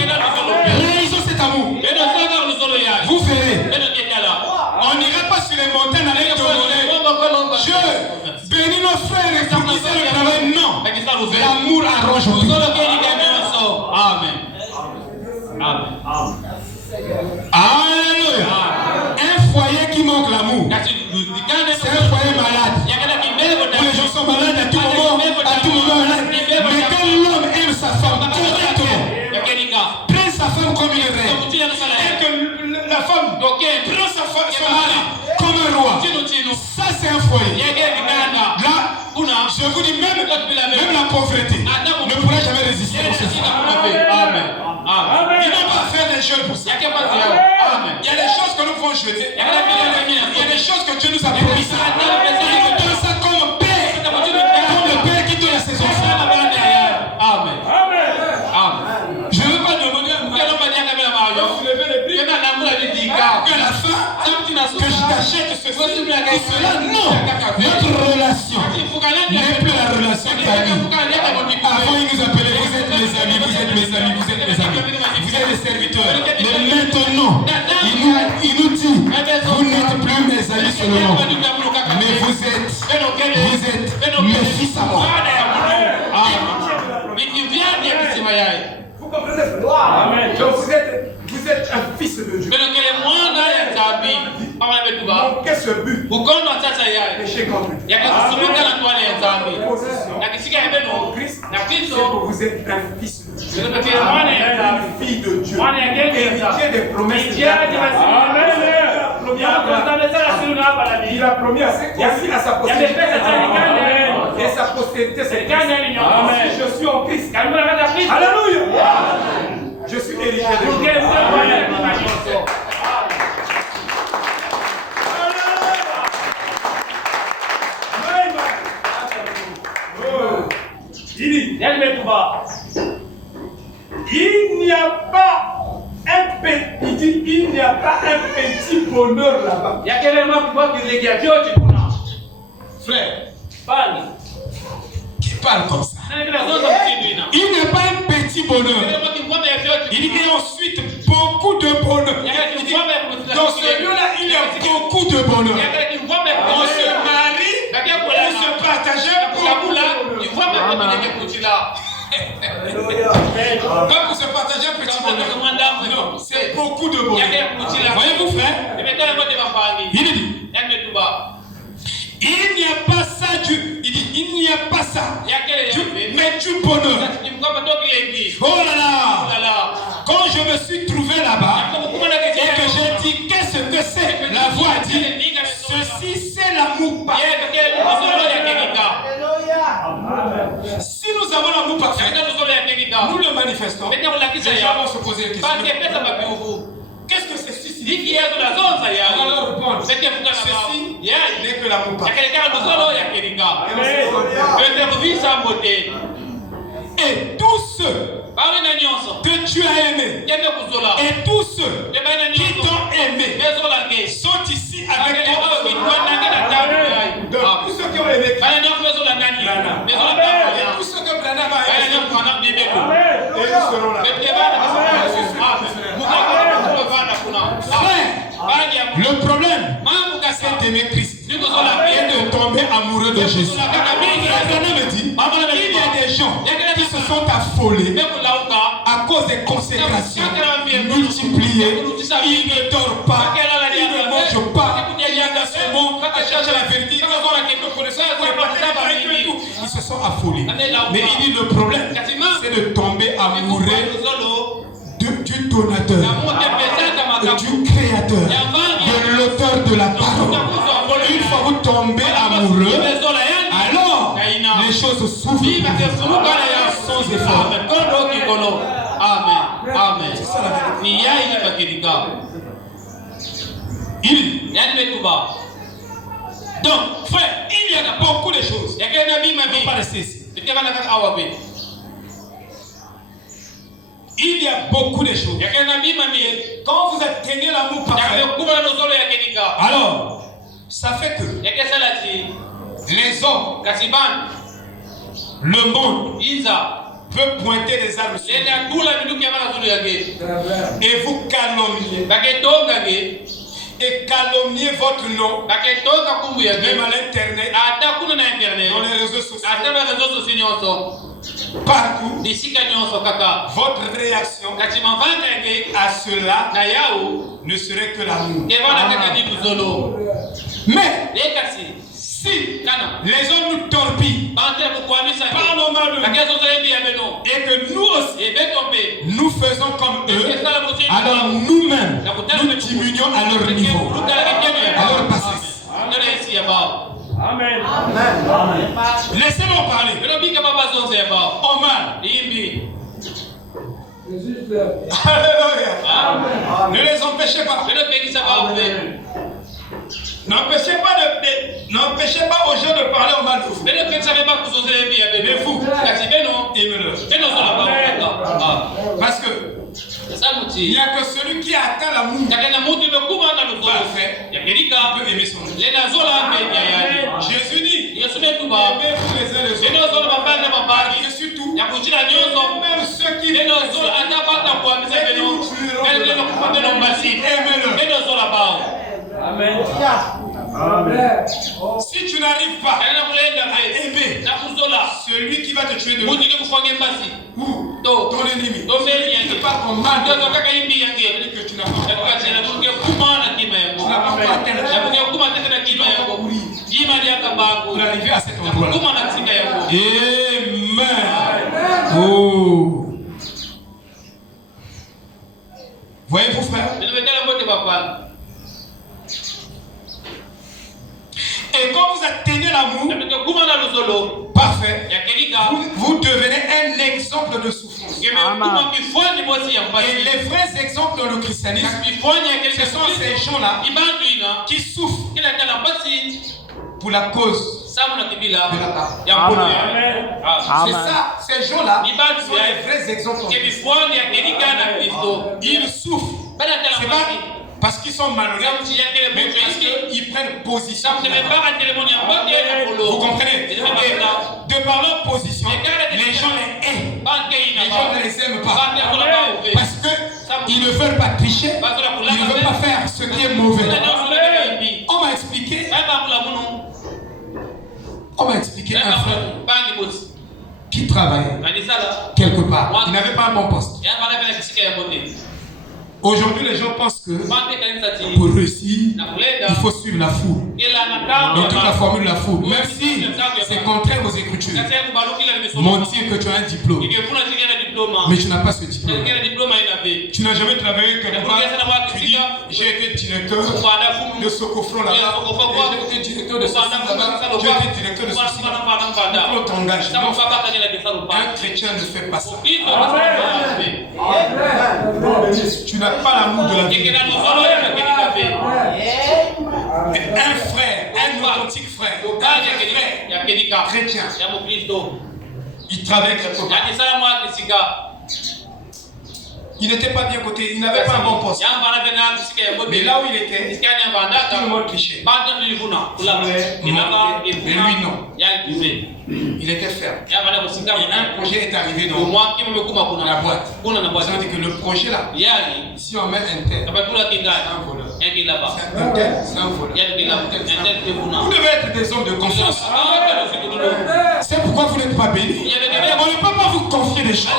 Réalisons cet amour. Vous verrez. On n'ira pas sur les montagnes aller demander Dieu, bénis nos frères et vous disait le travail. Non. L'amour arrange tout. Amen. Alléluia. Un foyer qui manque l'amour, c'est un foyer malade. Où les gens sont malades à tout moment, mais quand l'homme aime sa femme correctement, prend sa femme comme il est, et que la femme prend son mari comme un roi, ça c'est un foyer. Là, je vous dis, même la pauvreté ne pourra jamais résister à ce. Amen. Il n'a pas fait des jeunes pour ça. Il y a des choses que nous pouvons jeter. Il y a des choses que Dieu nous a promis. Il nous donne ça comme père. Comme le père qui donne à ses enfants. Amen. Je ne veux pas demander à vous que la fin, que je t'achète cela. Non. Notre relation n'est plus la relation d'amis. Avant, il nous appelait, vous êtes mes amis, vous êtes mes amis, vous êtes mes amis. Vous êtes des serviteurs. Mais maintenant, il nous dit, vous n'êtes plus mes amis seulement, mais vous êtes mes fils à moi. Vous comprenez? Donc vous êtes un fils de Dieu. Manquez ce but. Péché contre Dieu. Christ, c'est que vous êtes un fils de Dieu. Une fille de Dieu. Héritier des promesses de Dieu. Il a promis à sa postérité. Et sa postérité, c'est Christ. Je suis en Christ. Alléluia. Je suis héritier de Dieu. Il n'y a pas un petit bonheur là-bas. Frère, qui parle comme ça. Il n'y a pas un petit bonheur. Il y a ensuite beaucoup de bonheur. Dans ce lieu-là, il y a beaucoup de bonheur. On se marie, on se partage beaucoup de bonheur. Pas pour se partager un petit bonheur. Non, c'est beaucoup de bonheur. Voyez-vous, frère? Il dit, il n'y a pas ça, il dit, il n'y a pas ça, mais du bonheur. Oh là là, quand je me suis trouvé là-bas et que j'ai dit, qu'est-ce que c'est? La voix a dit, Ceci, c'est l'amour parfait. Si nous avons l'amour parfait, nous le manifestons. Les gens vont se poser des questions. Qu'est-ce que ceci signifie? On va leur répondre. Ceci n'est que l'amour parfait. Et tous ceux que tu as aimés, et tous ceux qui t'ont aimé, sont ici avec toi. Donc, tous ceux qui ont aimé, et tous ceux que Branham a aimé, et nous serons là. Le problème, c'est d'aimer Christ et de tomber amoureux de Jésus. Il y a des gens qui se sont affolés à cause des consécrations multipliées. Ils ne dorment pas, ils ne mangent pas, il y a dans ce monde, quand ils cherchent la vérité, ils se sont affolés. Mais il dit le problème, c'est de tomber amoureux du donateur, du créateur, de l'auteur de la parole. Une fois vous tombez amoureux, alors les choses s'ouvrent sans effort. Amen. Amen. C'est ça la vérité. Donc, frère, il y a beaucoup de choses. Il n'y a pas de cesse. Il y a beaucoup de choses. Quand vous atteignez l'amour parfait, alors, ça fait que les hommes, le monde, peut pointer des armes sur vous et vous calomnier. Et calomnier votre nom, même à l'internet, dans les réseaux sociaux, partout. Votre réaction à cela ne serait que l'amour. Mais si les hommes nous torpillent, parlent au mal de nous, et que nous aussi nous faisons comme eux, alors nous-mêmes nous diminuons à leur niveau, à leur bassesse. Amen. Laissez-moi parler. Omar. Alléluia. Ne les empêchez pas. N'empêchez pas aux gens de parler au mal de vous. Mais vous, aimez-le. Parce que il n'y a que celui qui atteint l'amour parfait qui peut aimer son Dieu. Jésus dit, aimez-vous les uns les autres. Par-dessus tout, même ceux qui aimez-le. Amen. Si tu n'arrives pas à aimer celui qui va te tuer de ou ton ennemi, celui qui te parle comme mal, ça veut dire que tu n'as pas pour arriver à cet endroit-là. Amen. Oh. Voyez-vous, frère? Et quand vous atteignez l'amour parfait, vous devenez un exemple de souffrance. Et les vrais exemples dans le christianisme, ce sont ces gens-là qui souffrent pour la cause de la parole. C'est ça, ces gens-là sont les vrais exemples. Ils souffrent. C'est pas parce qu'ils sont malhonnêtes, mais parce qu'ils prennent position. Vous comprenez? Et de par leur position, les gens les aiment. Les gens ne les aiment pas. Parce qu'ils ne veulent pas tricher, ils ne veulent pas faire ce qui est mauvais. On m'a expliqué un frère qui travaillait quelque part. Il n'avait pas un bon poste. Aujourd'hui, les gens pensent que pour réussir, il faut suivre la foule. Donc, toute la formule de la foule. Même si c'est contraire aux Écritures. Mentir que tu as un diplôme. mais tu n'as pas ce diplôme. Tu n'as jamais travaillé quelque part. Tu dis, j'ai été directeur de Socofron là-bas, j'ai été directeur de ceci là-bas, j'ai été directeur de ceci là-bas. On t'engage. Un chrétien ne fait pas ça. Tu n'as pas l'amour de la vie. Un frère, un authentique frère, chrétien, il travaille quelque part. Il n'était pas bien coté, il n'avait pas un bon poste. Mais là où il était, tout le monde trichait. Mais lui non. Il était ferme. Et un projet est arrivé dans la boîte. Ils ont dit que le projet là, si on met un tel, c'est un voleur. C'est un voleur. Vous devez être des hommes de confiance. C'est pourquoi vous n'êtes pas bénis. On ne peut pas vous confier des choses.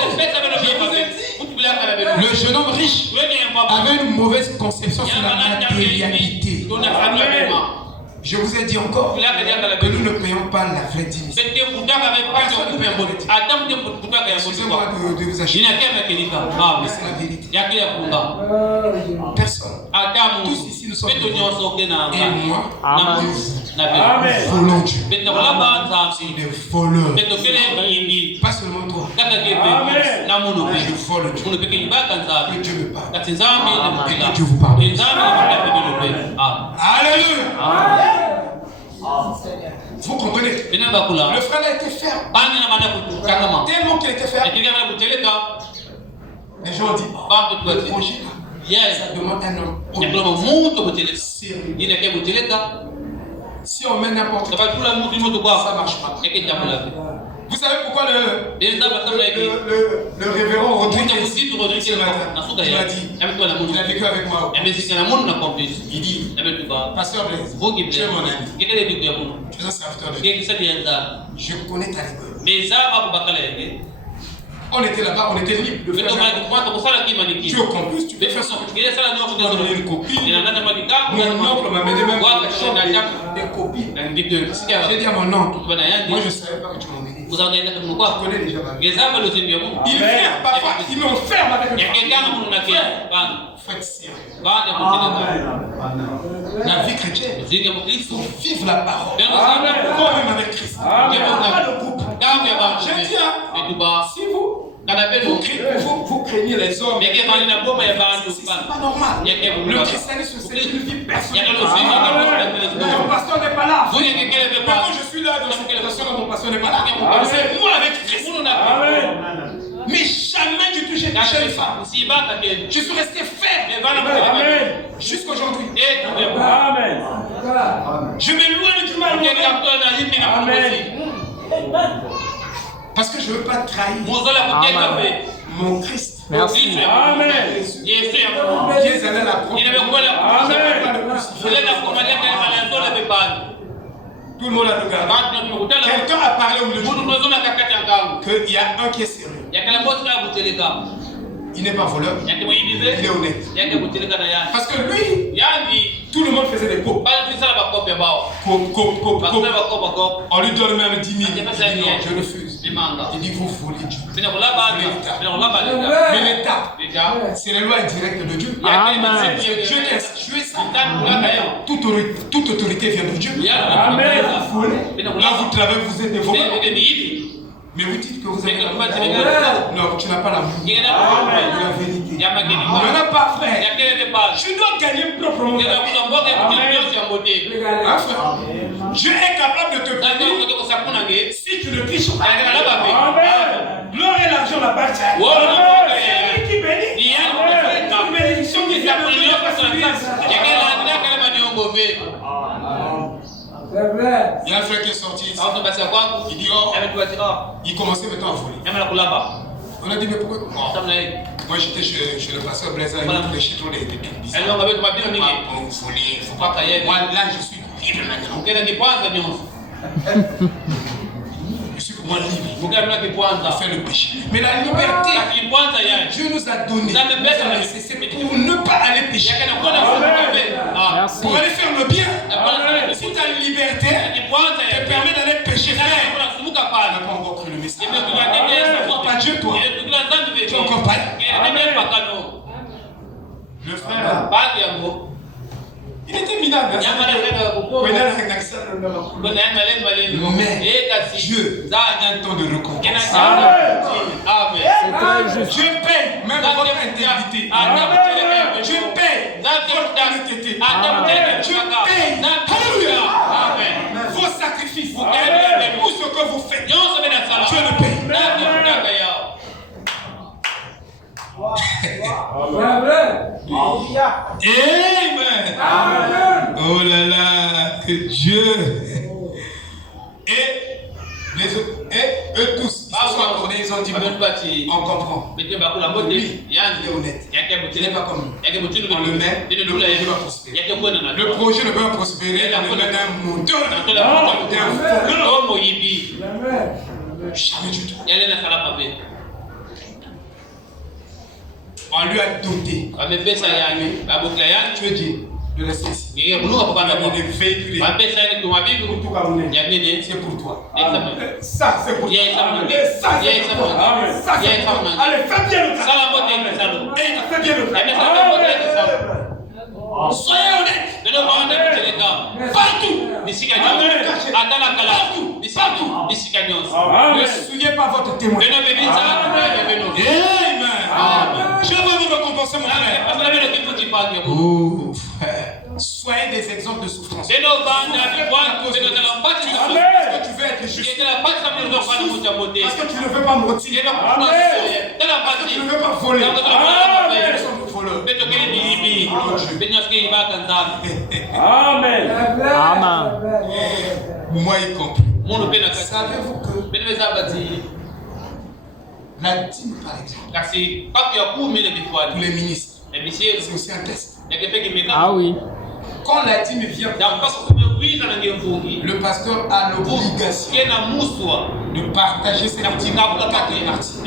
Le jeune homme riche avait une mauvaise conception sur la matérialité. Je vous ai dit encore que nous ne payons pas la vraie dîme. Excusez-moi de vous acheter. Mais c'est la vérité. Personne. Tous ici nous sommes et moi, nous volons Dieu. Il est voleur. Pas seulement toi. Je vole Dieu. Que Dieu me parle. Et que Dieu vous parle. Alléluia. Vous comprenez? Le frère a été ferme. Tellement qu'il était ferme. Les gens ont dit, le projet là, ça demande un homme sérieux. Si on met n'importe quoi, ça ne marche pas. Vous savez pourquoi le révérend Rodrigue ce matin, il m'a dit, il a vécu avec moi. Il dit, Pasteur Blaise, tu es mon ami. Tu es un serviteur de Dieu. Je connais ta rigueur. On était là-bas, on était libre de faire ça. Tu es au campus, tu peux faire ça. On m'a donné une copie. Mon oncle m'a mené même des copies. J'ai dit à mon oncle, moi je ne savais pas que tu m'en menais. Je connais déjà ma vie. Il vient parfois, il m'enferme avec le faut être sérieux. La vie chrétienne, il faut vivre la parole. Comme avec Christ. Pas le groupe. Je dis, si vous craignez les hommes, c'est pas normal. Le christianisme, c'est une vie personnelle. Mon pasteur n'est pas là. Quand je suis là dans cette situation, mon pasteur n'est pas là. C'est moi avec Christ. Mais jamais du tout j'ai touché une femme. Je suis resté ferme jusqu'aujourd'hui. Je m'éloigne du mal. Parce que je ne veux pas trahir mon Christ. Merci. Amen. Dieu est allé à la croix. Je ne peux pas le crucifier. Tout le monde a regardé. Quelqu'un a parlé au milieu qu'il y a un qui est sérieux. Il n'est pas voleur, il est honnête. Parce que lui, tout le monde faisait des coupes. On lui donne même 10 000. Il dit non, je refuse. Il dit vous volez Dieu. Mais l'État, c'est les lois directes de Dieu. Dieu qui a institué ça. Toute autorité vient de Dieu. Amen. Là vous travaillez, vous êtes des voleurs. Mais vous dites que vous avez l'amour. Non, tu n'as pas l'amour de la vérité. Il n'y en a pas, frère. Tu dois gagner proprement. Hein, frère? Dieu est capable de te bénir si tu ne triches pas. L'or et l'argent l'appartiennent. C'est lui qui bénit. Toute bénédiction qui vient de Dieu va subir. Il y a un frère qui est sorti ici. Il dit oh, il commençait maintenant à voler. On a dit mais pourquoi? Moi j'étais chez le pasteur Blaise, il m'a prêché trop des trucs bizarres. On volait, il faut pas tailler. Moi là je suis libre maintenant. Je suis pour moi libre. On fait le péché. Mais la liberté, Dieu nous a donné. C'est pour ne pas aller pécher. Pour aller faire le bien. Si tu as une liberté, te permet d'aller pécher. Tu n'as pas encore cru le message. Tu ne crois pas Dieu, toi. Le frère, il était minable. Mais Dieu a un temps de récompense. Amen. Je paye même votre intégrité. Je paye votre honnêteté. Je paye. Alléluia. Vos sacrifices. Tout ce que vous faites. Je le paye. Amen. Oh là là, que Dieu. Et eux tous, ils se sont accordés, ils ont dit on comprend. Lui, il est honnête. Il n'est pas comme nous. On le met, le projet va prospérer. Le projet ne peut pas prospérer dans le main d'un monteur, d'un faux. Jamais du tout. On lui a doté. Tu veux dire de laisser ici. Il est véhiculé. C'est pour toi. Ça, c'est pour toi. Ça, c'est pour toi. Allez, fais bien le travail. Fais bien le travail. Soyez honnête. Partout. Ne souillez pas votre témoin. Amen. Je veux vous récompenser, mon frère. Oh, frère. Soyez des exemples de souffrance. Est-ce que tu veux être juste? Parce que tu ne veux pas mentir. Parce que tu ne veux pas voler. Nous sommes des voleurs. Amen. Moi y compris. Savez-vous que la dîme, par exemple, pour les ministres, c'est aussi un test. Ah oui. Quand la dîme vient, le pasteur a l'obligation de partager cette dîme en 4 parties.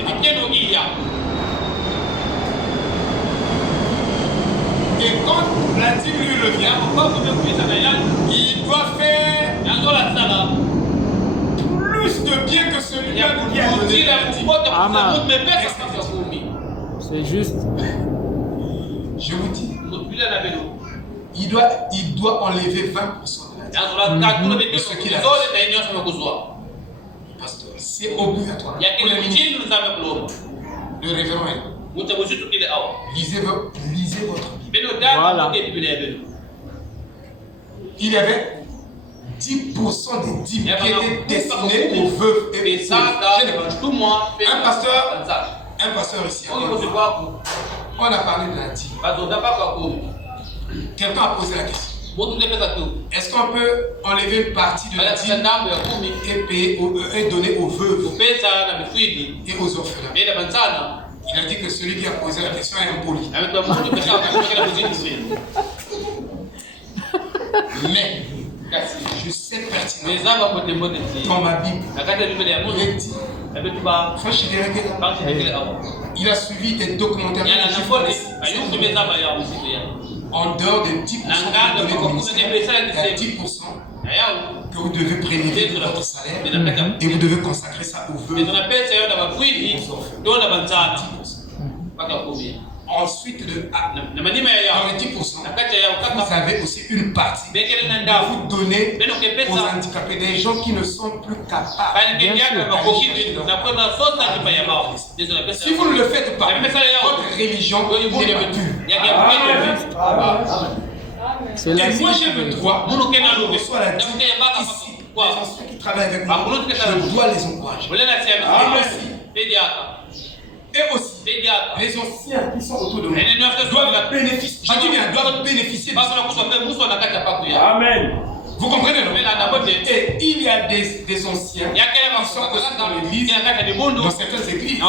Et quand la dîme lui revient, il doit faire plus de bien que celui-là qui a donné la dîme. C'est juste. Je vous dis, il doit enlever 20% de la dîme. De ce qu'il a reçu. Pasteur, c'est obligatoire. Le révérend est. Lisez votre Bible. Voilà. Il y avait 10% des dîmes qui étaient destinés aux veuves et aux pauvres. Un pasteur ici, on a parlé de la dîme. Quelqu'un a posé la question. Est-ce qu'on peut enlever une partie de la dîme et payer et donner aux veuves et aux orphelins? Il a dit que celui qui a posé la question est impoli. Mais je sais pertinemment dans ma Bible, il est dit, il a suivi des documentaires en dehors des 10% de donner au ministère, il y a 10% que vous devez prélever de votre salaire et vous devez consacrer ça aux veuves. Ensuite, dans les 10%, vous avez aussi une partie que vous donnez aux handicapés, des gens qui ne sont plus capables. Si vous ne le faites pas, votre religion n'est pas pure. Et moi j'ai le droit de recevoir la dîme ici. Les anciens qui travaillent avec moi, je dois les encourager. Et aussi, les anciens qui sont autour de moi doivent bénéficier. Je dis bien, doivent bénéficier. Amen. Vous comprenez, non? Et il y a des anciens qui sont aussi dans l'église, dans certaines églises, qui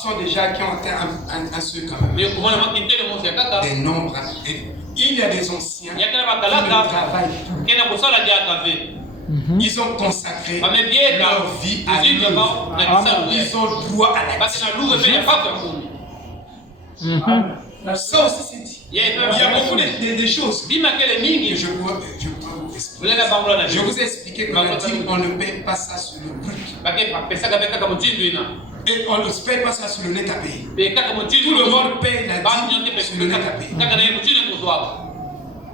sont déjà, qui ont atteint un seuil quand même. Des nombres. Et il y a des anciens qui ne travaillent plus. Ils ont consacré leur vie à l'œuvre. Ils ont droit à la vie. Ça aussi c'est dit. Il y a beaucoup de choses. Je peux vous expliquer. Je vous ai expliqué que la dîme, on ne paye pas ça sur le brut. Et on ne se paye pas ça sur le net à payer. Tout le monde paye la dîme sur le net à payer.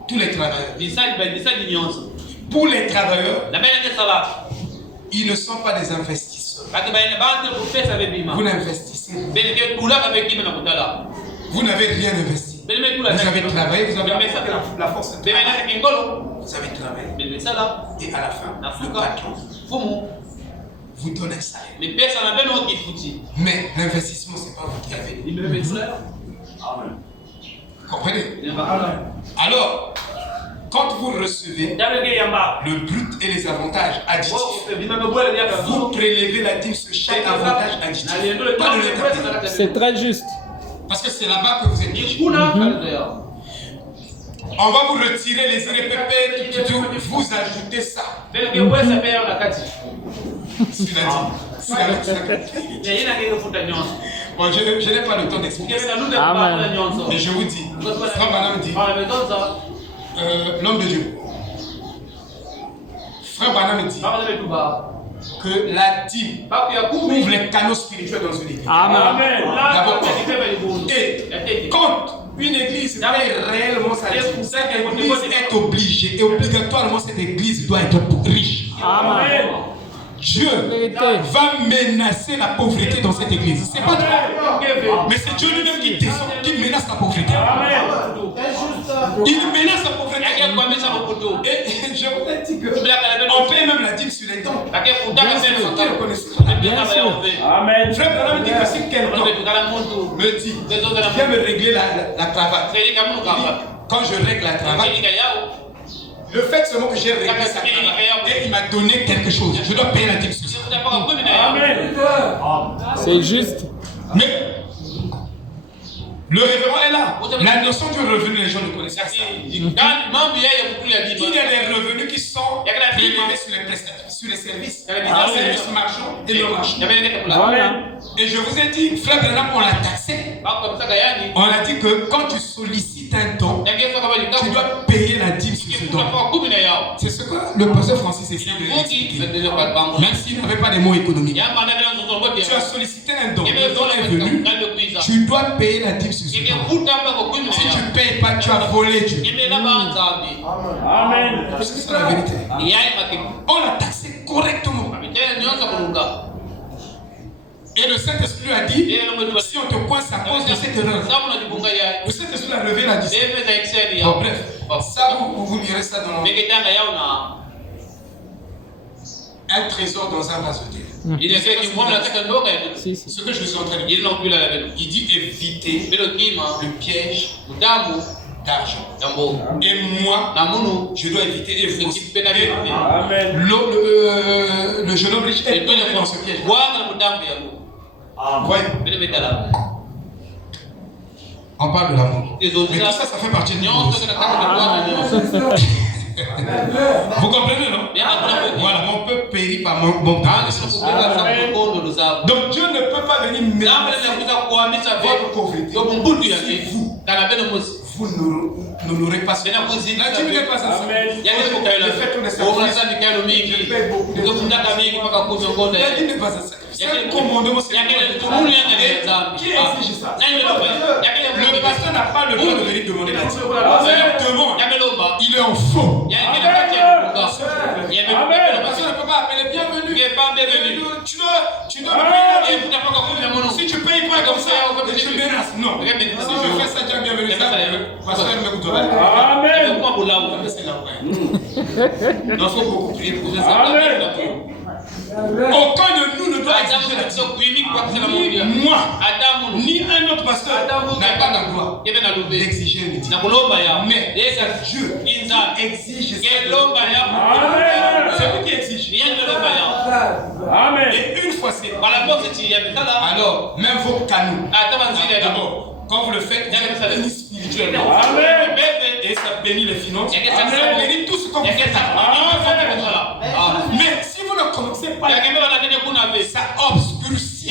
Tous les travailleurs. Pour les travailleurs, ils ne sont pas des investisseurs. Vous n'investissez pas. Vous n'avez rien investi. Vous avez travaillé, vous avez la force de travail. Vous avez travaillé. Et à la fin, le patron vous donne un salaire. Mais l'investissement, ce n'est pas vous qui avez. Comprenez? Alors, quand vous recevez le brut et les avantages additifs, vous prélevez la dîme sur chaque avantage additif. Pas de le taper. C'est très juste. Parce que c'est là-bas que vous êtes riche. On va vous retirer les IRPP, vous ajoutez ça. Bon, je n'ai pas le temps d'expliquer ça. Mais je vous dis, Frère Branham dit, l'homme de Dieu, Frère Branham dit que la dîme ouvre les canaux spirituels dans une église. Amen. D'abord, et quand une église paye réellement sa dîme, cette église est obligée et obligatoirement cette église doit être riche. Amen. Dieu va menacer la pauvreté dans cette église. C'est pas toi. Mais c'est Dieu lui-même qui descend, qui menace la pauvreté. Il menace la pauvreté. Et je vous ai dit qu'on paye même la dîme sur les dents. Amen. Frère Branham dit que si quelqu'un me dit, viens me régler la cravate. Quand je règle la cravate, le fait seulement que j'ai réglé sa cravate et il m'a donné quelque chose, je dois payer la dîme sur ça. Amen. C'est juste. Mais le révérend est là. La notion du revenu, les gens ne connaissent pas ça. Il y a des revenus qui sont prélevés sur les prestations, sur les services. Les services marchands et non marchands. Voilà. Et je vous ai dit, Frère Branham, on l'a taxé. On a dit que quand tu sollicites un don, tu dois payer la dîme sur ce don. C'est ce que le pasteur Francis essaie de expliquer. Même s'il n'avait pas des mots économiques. Tu as sollicité un don, le don est venu, tu dois payer la dîme sur ce don. Si tu ne payes pas, tu as volé Dieu. Amen. C'est la vérité. On l'a taxé correctement. Et le Saint-Esprit a dit, si on te coince à cause de cette erreur, le Saint-Esprit a levé la distance. Bon, bref, ça vous lirez ça dans un trésor dans un vase de terre. Ce que je suis en train de dire, il dit éviter le piège d'argent. Et moi, je dois éviter et vous aussi. Le jeune homme riche est tombé dans ce piège. On parle de l'amour. Mais tout ça, ça fait partie de nous. Vous comprenez, non? Voilà, mon peuple périt par mon connaissance. Donc Dieu ne peut pas venir menacer votre pauvreté. Si vous n'aurez pas ça. La dîme n'est pas ça. Le fait qu'on est service, je paie beaucoup de choses. La dîme n'est pas ça. C'est un commandement. Qui exige ça? Le pasteur n'a pas le droit de venir demander la dîme. Il demande. Il est en faux. Le pasteur ne peut pas appeler bienvenue. Tu dois me payer la dîme. Si tu ne payes pas comme ça, je te menace. Non. Si je fais ça, tu as bienvenue. Pasteur me coûte. Amen. Il faut beaucoup prier pour ça. Aucun de nous ne doit exiger la dîme. Ni moi, ni un autre pasteur n'a pas le droit d'exiger une dîme. Mais c'est Dieu qui exige ça. C'est lui qui exige. Amen. Et une fois c'est alors, même vos canaux. D'abord, quand vous le faites, vous bénissez spirituellement. Et ça bénit les finances. Ça bénit tout ce que vous faites. Mais si vous ne commencez pas, ça obscurcit.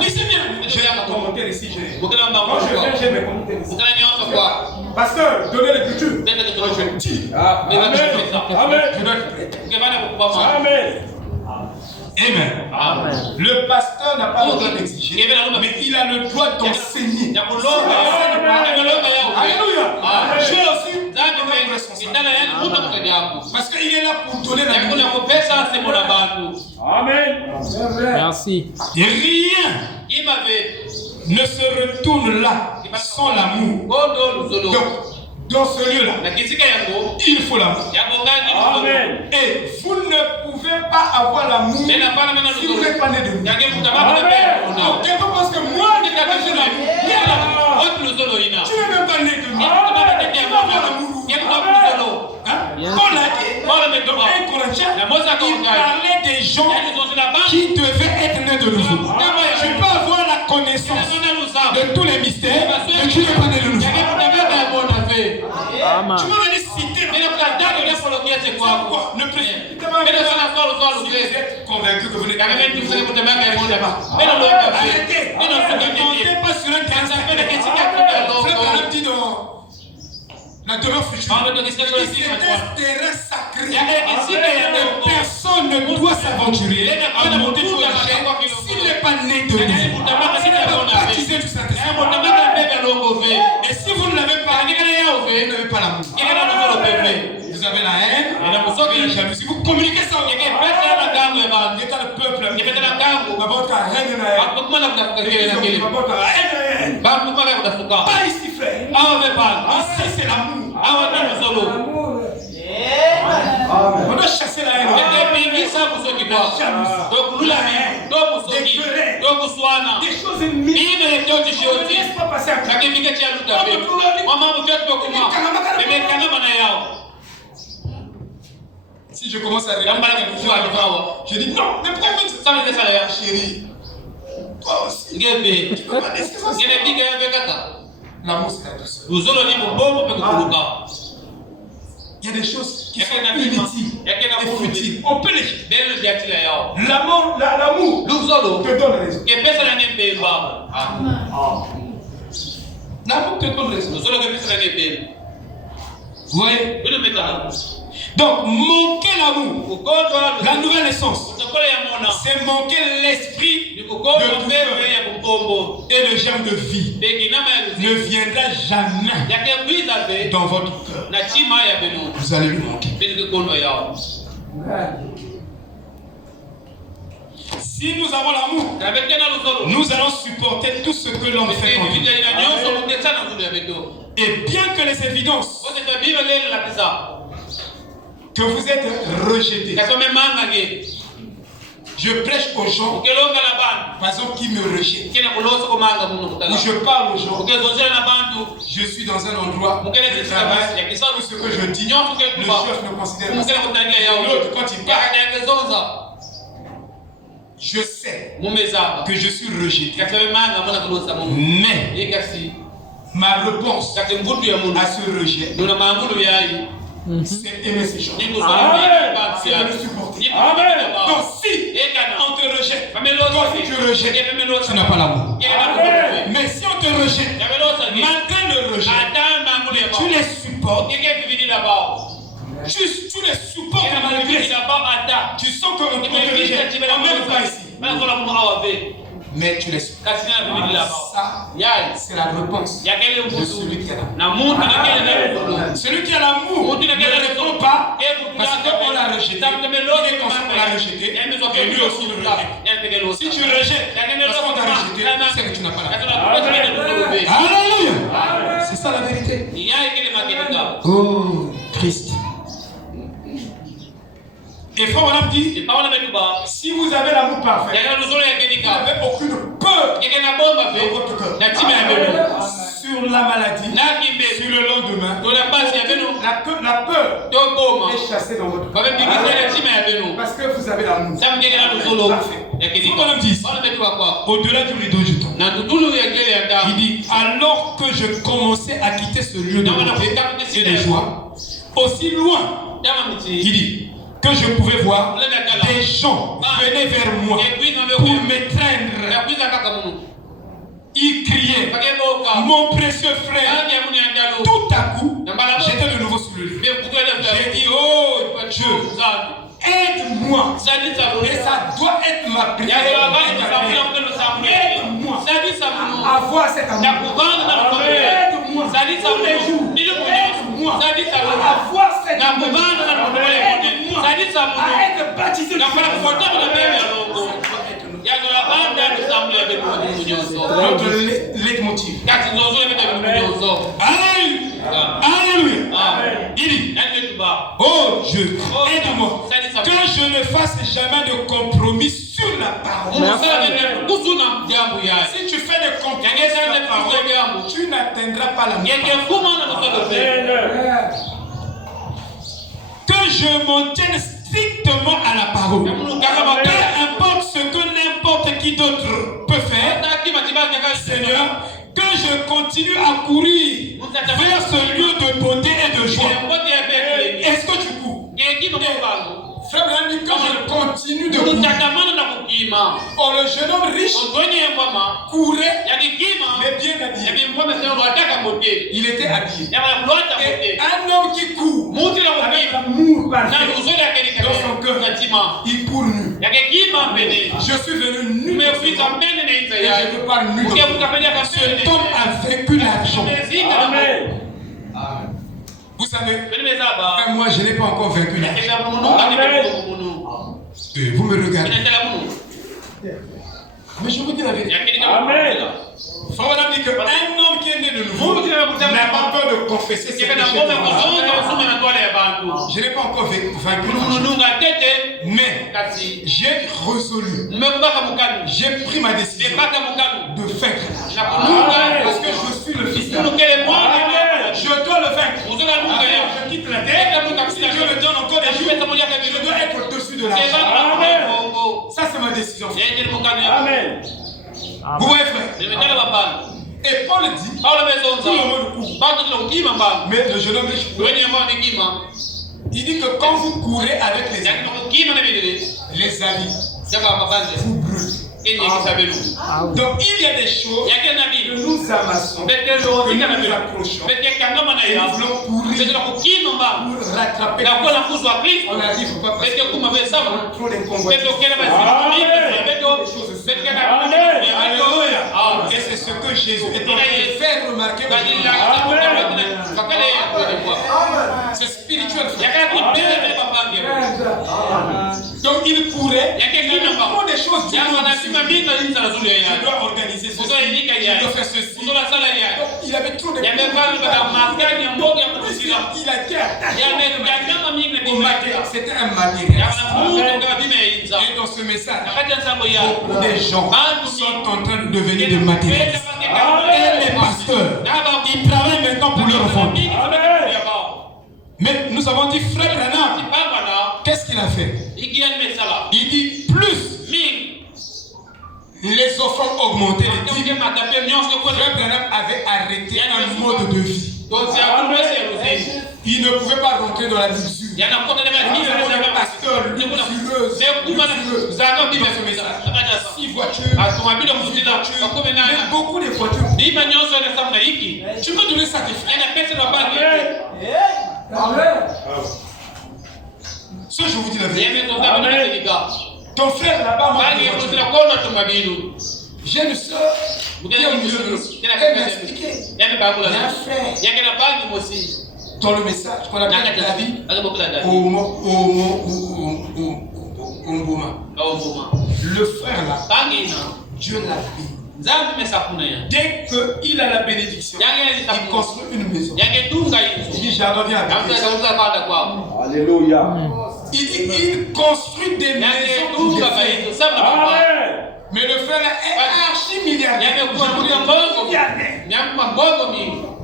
Lisez bien. J'ai un commentaire ici. Quand je viens, j'ai mes commentaires. Pasteur, donnez l'écriture. Je dis. Je dois être prêt. Amen. Amen. Amen. Le pasteur n'a pas le droit d'exiger, mais il a le droit d'enseigner. Alléluia. J'ai aussi une responsabilité. Parce qu'il est là pour donner la vie. Amen. Merci. Et rien ne se retourne là sans l'amour. Donc, dans ce lieu-là, il faut l'amour. Amen. Et vous ne pouvez pas avoir l'amour si vous n'êtes pas né de nous. Donc, quelqu'un pense que moi, je n'ai pas de l'amour. Tu n'es même pas né de nous. Tu vas avoir l'amour. Paul a dit, dans 1 Corinthiens, il parlait des gens qui devaient être nés de nouveau. Je peux avoir la connaissance de tous les mystères, mais tu n'es pas né de nouveau. Amen. Tu vas venir citer ne précipitez pas. Si vous êtes convaincu que vous n'êtes pas né de nouveau, arrêtez. Ne montez pas sur un terrain sacré. Frère dit dans la demeure future, c'est un terrain sacré. Personne ne doit s'aventurer à monter sur la chaîne s'il n'est pas né de nouveau. S'il n'est pas baptisé du Saint-Esprit. Et si vous ne l'avez pas, vous n'avez pas l'amour. Vous avez la haine, la jalousie. Vous communiquez ça. Il y a le peuple. Pas ici, frère. Ici, c'est l'amour. On doit chasser la haine. Des choses ennemies. Laisse pas passer à côté. Si je commence à regarder, je dis non, mais pourquoi tu ça me chérie? Toi aussi. Tu peux pas laisser ça. L'amour, c'est la douceur. Il y a des choses qui sont inutiles et futiles. On peut les jeter. L'amour te donne raison. L'amour te donne raison. Vous voyez? Donc, manquer l'amour, la nouvelle naissance, c'est manquer l'esprit de douceur et le germe de vie ne viendra jamais dans votre cœur. Vous allez lui manquer. Si nous avons l'amour, nous allons supporter tout ce que l'homme fait contre nous. Et bien que les évidences que vous êtes rejetés, je prêche aux gens, par exemple, qui me rejettent. Ou je parle aux gens, je suis dans un endroit de travail, tout ce que je dis, le chef me considère pas ça. L'autre, quand il parle, je sais que je suis rejeté. Mais ma réponse à ce rejet, c'est aimer ces gens. C'est le supporter. Donc si on te rejette, toi si tu rejettes, tu n'as pas l'amour. Mais si on te rejette, malgré le rejet, tu les supportes. Tu les supportes malgré. Tu sens qu'on te rejette. On même pas ici. Mais tu les supportes. Ça, c'est la réponse de celui qui a l'amour. Celui qui a l'amour ne répond pas parce qu'on l'a rejeté. Il est conscient qu'on l'a rejeté. Et lui aussi le rejette. Si tu rejettes parce qu'on t'a rejeté, c'est que tu n'as pas l'amour. Alléluia. C'est ça la vérité. Oh, Christ. Et frère Madame dit, si vous avez l'amour parfait, vous n'avez aucune peur dans votre cœur. Sur la maladie, sur le lendemain, la peur est chassée dans votre cœur. Parce que vous avez l'amour. Parfait. Frère Madame dit, au-delà du rideau du temps, il dit, alors que je commençais à quitter ce lieu de beauté et de joie, aussi loin, il dit, que je pouvais voir des gens venir vers moi pour m'étreindre. Ils criaient, mon précieux frère. Tout à coup, j'étais de nouveau sur le lit. J'ai dit, oh Dieu, aie aide-moi. Et ça doit être ma prière. Aide-moi à avoir cet amour. Aide-moi tous les jours. Aide-moi à avoir cet amour. Aide-moi à être baptisé du notre leitmotiv. Alléluia. Il dit, oh Dieu, aide-moi que je ne fasse jamais de compromis sur la parole. Si tu fais des compromis sur la parole, tu n'atteindras pas la mort. Que je m'en tienne strictement à la parole. Peu importe ce que n'importe qui d'autre peut faire, Seigneur, que je continue à courir vers ce lieu de beauté et de joie. Est-ce que tu cours? Frère Branham dit que je continue de courir. Or le jeune homme riche courait, mais bien habillé. Il était habillé. Et un homme qui court avec l'amour parfait dans son cœur, il court nu. Je suis venu nu et je ne parle nu. Cet homme a vaincu l'argent. Vous savez, moi je n'ai pas encore vaincu l'argent. Vous me regardez. Mais je vous dis la vérité. Frère Branham dit qu'un homme qui est né de nouveau n'a pas peur de confesser ses péchés. Je n'ai pas encore vaincu l'argent. Mais j'ai résolu. J'ai pris ma décision de vaincre l'argent. Parce que je suis le fils d'Adam. Je dois le vaincre. Je quitte la terre. Si Dieu me donne encore des jours, je dois être au-dessus de l'argent. Ça, c'est ma décision. Amen. Vous voyez, frère? Et Paul dit, tout le monde court. Mais le jeune homme riche, il dit que quand vous courez avec les habits, vous brûlez. Donc il y a des choses que nous amassons, que nous approchons, et nous voulons courir pour rattraper. On n'arrive pas parce qu'on a trop d'inconvoitises. Et c'est ce que Jésus est en train de faire remarquer. C'est spirituel. Donc il courait, il prend des choses différentes. Je dois organiser ceci, je dois faire ceci. Donc, il avait trop de il a été attaché au matériel. C'était un matériel. Et dans ce message, beaucoup de gens sont en train de devenir des matérialistes. Et les pasteurs, ils travaillent maintenant pour leur enfant. Mais nous avons dit, frère Branham, qu'est-ce qu'il a fait? Il dit plus les offrandes augmentaient, frère Branham avait arrêté un mode de vie. Il ne pouvait pas rentrer dans la luxure. Il y a un pasteur luxueux. 6 voitures, mais beaucoup de voitures. Tu peux donner ça à tes frères. Ce je vous dis la vérité. Ton frère là-bas, j'ai une soeur qui est au milieu de nous. Elle m'a expliqué. Il y a un frère dans le message qu'on appelle la vie au Mboma. Le frère là, Dieu l'a béni. Dès qu'il a la bénédiction, il construit une maison. Il dit jardin bien. Alléluia. Il dit il construit des maisons. Mais le frère là est archi-milliardaire.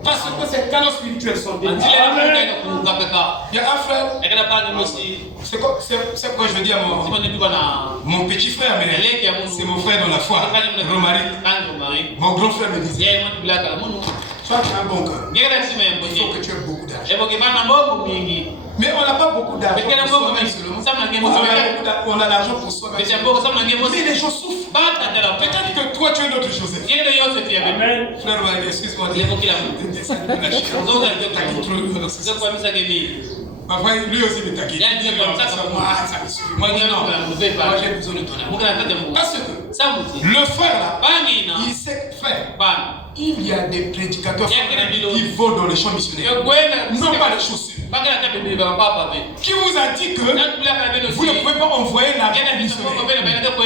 Parce que ses canaux spirituels sont bénis. Il y a un frère. C'est quoi je veux dire mon petit frère, c'est mon frère dans la foi. Romaric. Mon grand frère me disait, sois un bon cœur. Il faut que tu aies beaucoup d'argent. Mais on n'a pas beaucoup d'argent pour soi-même seulement. On a l'argent pour soi-même. Mais les gens souffrent. Peut-être que toi tu es notre Joseph. Amen. Frère Romaric, excuse-moi. Enfin, lui aussi me taquine. Ça me suffit. Moi, non. Moi, j'ai besoin de ton amour. Parce que le frère là, il sait faire. Il y a des prédicateurs qui vont dans les champs missionnaires. Non pas les chaussures. Qui vous a dit que vous ne pouvez pas envoyer la missionnaire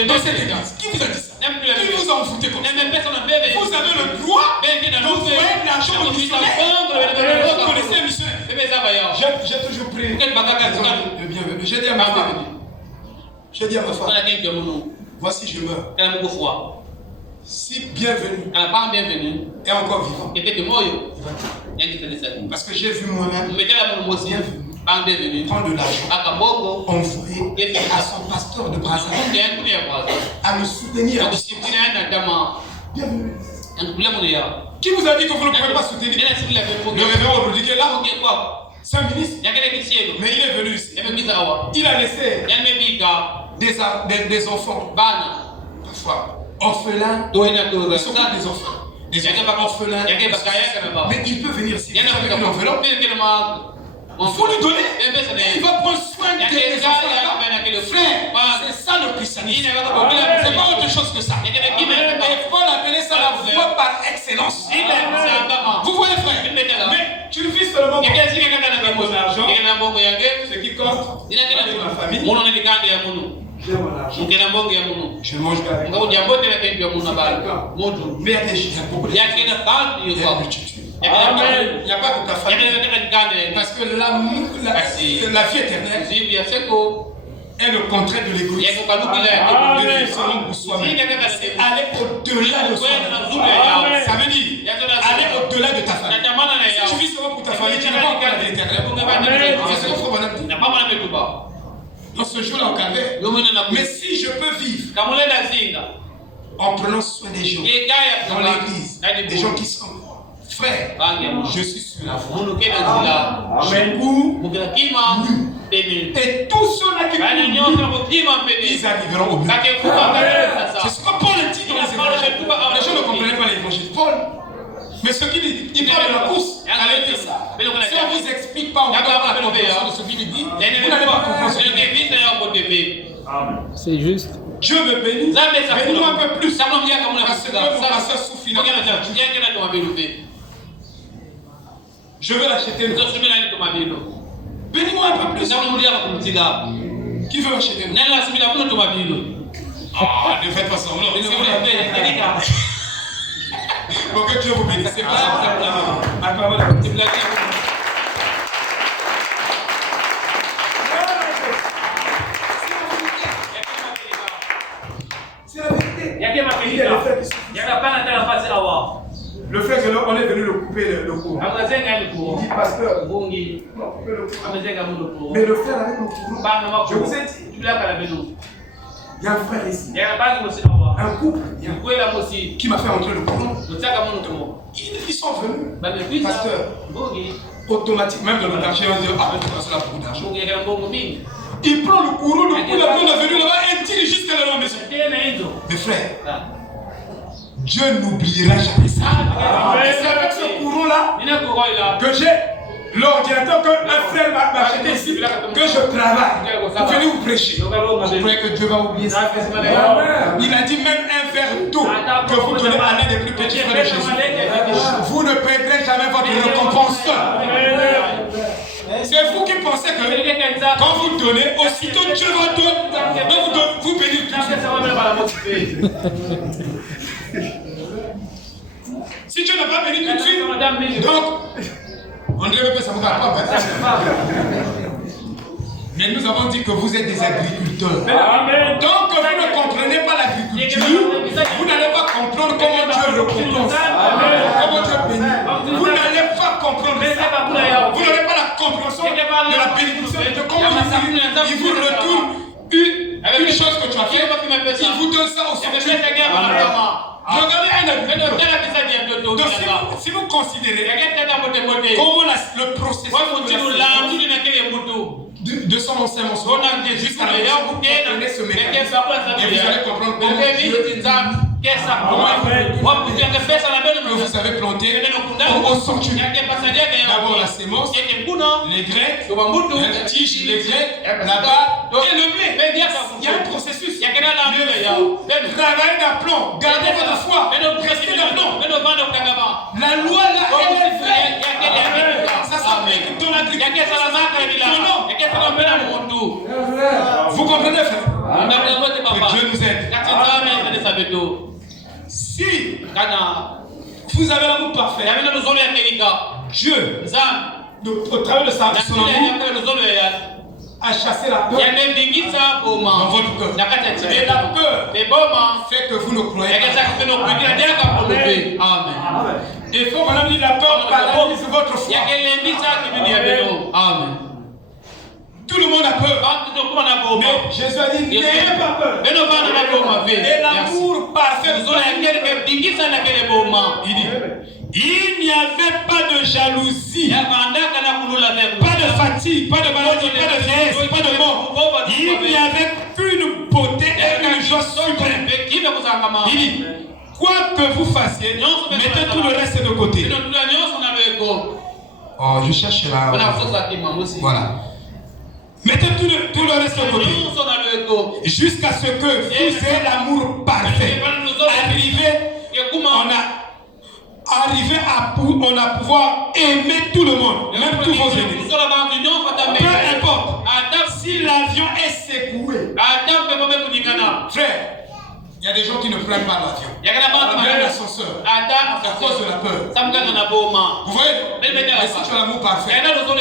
dans cette église? Qui vous a dit ça? Qui vous a envoûté comme ça? Vous avez le droit d'envoyer l'argent au missionnaire. Vous connaissez un missionnaire? J'ai toujours prié. J'ai dit à ma femme, voici je meurs. Si bienvenue est encore vivant, parce que j'ai vu moi-même bienvenue prendre de l'argent, envoyer à son pasteur de Brazzaville à me soutenir. Bienvenue. Qui vous a dit que vous ne pouvez pas soutenir le révérend Rodrigue est là? C'est un ministre, mais il est venu ici. Il a laissé des enfants, parfois orphelins, ils sont pas des enfants. Des enfants orphelins, mais il peut venir ici. Avec une enveloppe, il faut lui donner. Il va prendre soin des enfants là-bas. Frère, c'est ça le christianisme. C'est pas autre chose que ça. Et Paul appelait ça la foi par excellence. Vous voyez, frère, mais tu le vis seulement pour ton argent. Ce qui compte, c'est ma famille. J'ai mon argent. Je mange avec moi. Mais il y a des choses, il y a multitude. Il n'y a pas que ta famille. Parce que la vie éternelle est le contraire de l'égoïsme. C'est aller au-delà de soi. Ça veut dire aller au-delà de ta famille. Si tu vis seulement pour ta famille, tu n'as pas encore la vie éternelle. C'est ce qu'il faut dire. Dans ce jour-là au calvaire. Mais si je peux vivre en prenant soin des gens dans l'église, des gens qui sont frères, je suis sur la voie. Je cours nu. Et tous ceux-là qui courent, ils arriveront au but. C'est ce que Paul dit dans les évangiles. Les gens ne comprenaient pas l'évangile de Paul. Mais ce qu'il dit, il parle de la course. Allez dire ça. Si on ne vous explique pas, on ne va pas la compréhension de ce qu'il dit. Vous n'allez pas comprendre ce qu'il dit. C'est juste. Dieu me bénit. Bénis-moi un peu plus. Parce que mon pasteur souffre. Je veux l'acheter. Bénis-moi un peu plus. Qui veut acheter? Ah, ne faites pas ça. Pour que Dieu vous bénisse. C'est pas ça. Acclamons la bénédiction. C'est la vérité. Il y a le frère qui souffre. Le frère, on est venu le couper le courant. Il dit, pasteur, on coupe le courant. Mais le frère avec le courant, je vous ai dit, il y a un frère ici, un couple qui m'a fait entrer le courant. Ils sont venus, pasteur, automatiquement, même dans le quartier, on dit, ah, tu passes là beaucoup d'argent. Il prend le courant, le coup, on est venu là-bas et tire jusqu'à la maison. Mes frères, Dieu n'oubliera jamais ça. Et c'est avec ce courant-là que j'ai l'ordinateur qu'un frère m'a acheté ici, que je travaille pour venir vous prêcher. Vous croyez que Dieu va oublier ça? Il a dit même un verre d'eau que vous donnez à l'un des plus petits frères de Jésus, vous ne perdrez jamais votre récompense. C'est vous qui pensez que quand vous donnez, aussitôt Dieu va vous bénir tout de suite. Si Dieu n'a pas béni tout de suite, donc on ne devait pas savoir pas. Mais nous avons dit que vous êtes des agriculteurs. Donc vous ne comprenez pas l'agriculture, vous n'allez pas comprendre comment Dieu récompense, comment Dieu bénit. Vous n'allez pas comprendre ça. Vous n'aurez pas la compréhension de la bénédiction de Dieu. Comment il vous retourne une chose que tu as fait, il vous donne ça au centuple. Regardez un agriculteur. Donc si vous considérez comment le processus de son enseignement jusqu'à la maison, vous comprenez ce mécanisme et vous allez comprendre comment Dieu que vous savez planter au centuple. d'abord la sémence, les graines, la tige, les graines, la barre et le blé. Il y a un processus. Le travail d'aplomb. Gardez votre foi. Restez d'aplomb. La loi là, elle est vraie. Ça s'applique dans l'agriculture. Vous comprenez, frère? Que Dieu nous aide. Si vous avez l'amour parfait, Dieu, au travers de son amour, a chassé la peur dans votre cœur. Et la peur fait que vous ne croyez pas. Amen. Il faut qu'on ait la peur paralyse votre foi. Amen. Tout le monde a peur. Mais Jésus a dit n'ayez pas peur. Et l'amour parfait. Il dit il n'y avait pas de jalousie, pas de fatigue, pas de maladie, pas de vieillesse, pas de mort. Il n'y avait qu'une beauté et une joie suprême. Il dit quoi que vous fassiez, mettez tout le reste de côté. Oh, je cherche là. Voilà. Mettez tout le reste de côté. Jusqu'à ce que vous ayez l'amour parfait. On a pouvoir aimer tout le monde, même tous vos ennemis. Peu importe. Si l'avion est secoué, frère, il y a des gens qui ne prennent pas l'avion. On a l'ascenseur à cause de la peur. Vous voyez? Mais si tu as l'amour parfait, l'avion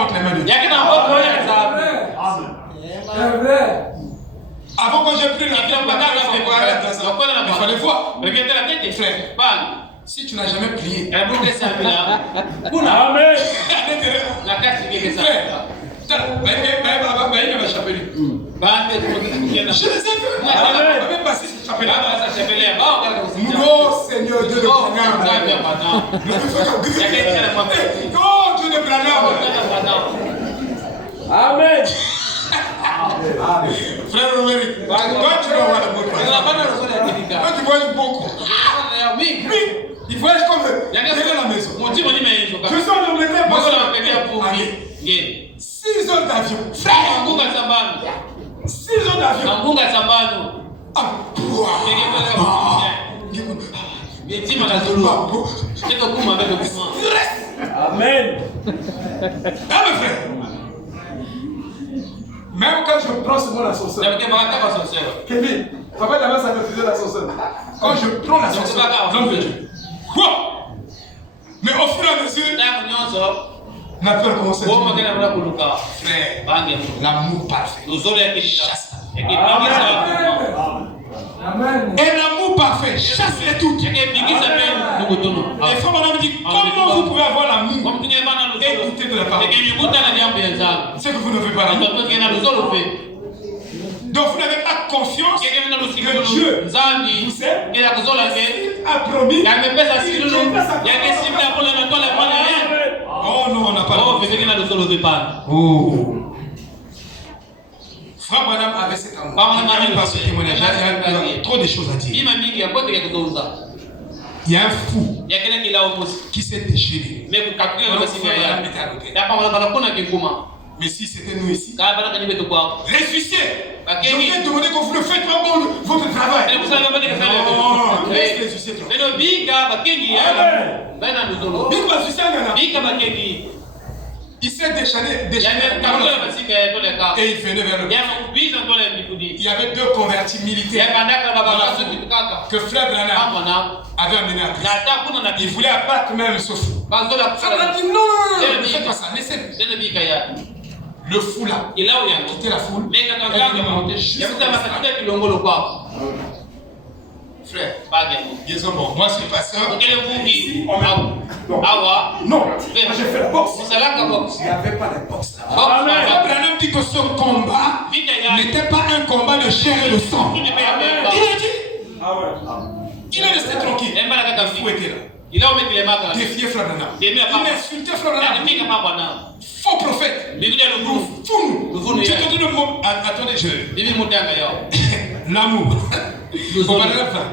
entre les mains de Dieu. Avant quand j'ai pris l'avion, il fallait voir. Frère, si tu n'as jamais prié, Amen. je les ai vus. Même passé cette chapelle-là. Oh Seigneur Dieu de Branham. Oh Dieu de Branham. Amen. Frère Roméric, toi tu vas voir le mot de toi tu voyages beaucoup. Oui, il voyage comme derrière la maison. Je suis en Angleterre pour 6 heures d'avion. 6 heures d'avion. Amen. Ah mes frères, même quand je prends ce mot l'ascenseur, Kevin, papa d'abord ça me faisait l'ascenseur. Quand je prends l'ascenseur, l'homme de Dieu. Quoi? Mais au fur et à mesure, la peur commence à dire. Frère, l'amour parfait. Chasse. Amen. Et l'amour parfait chasse les doutes. Et frère madame dit, comment vous pouvez avoir l'amour et douter de la parole? C'est que vous ne faites pas l'amour. Donc vous n'avez pas confiance que Dieu vous aime, a promis. Oh non, on n'a pas l'amour. Oh. Frère Branham avait cet amour. Parce que témoignage, il y a trop de choses à dire. Il y a un fou qui s'est déchaîné. Mais si c'était nous ici, ressuscité. Je viens de demander que vous ne faites pas bon votre travail. Non, restez ressuscité. Il s'est déchaîné et il venait vers le peuple. Il y avait 2 convertis militaires que Frère Branham avait amené à Christ. Il voulait abattre même ce fou. Frère Branham dit non, ne faites pas ça, laissez-le. Le fou là, il a quitté la foule et il est monté jusqu'à frère, disons bon, moi je suis pasteur. Non, j'ai fait la boxe. Il n'y avait pas de boxe là. Branham dit que ce combat n'était pas un combat de chair et de sang. Il a dit. Il est resté tranquille. Le fou était là. Défier Frère Branham. Il insultait Frère Branham. Faux prophète. Fou. Tu te dis le mot. Attendez, l'amour. On va le faire.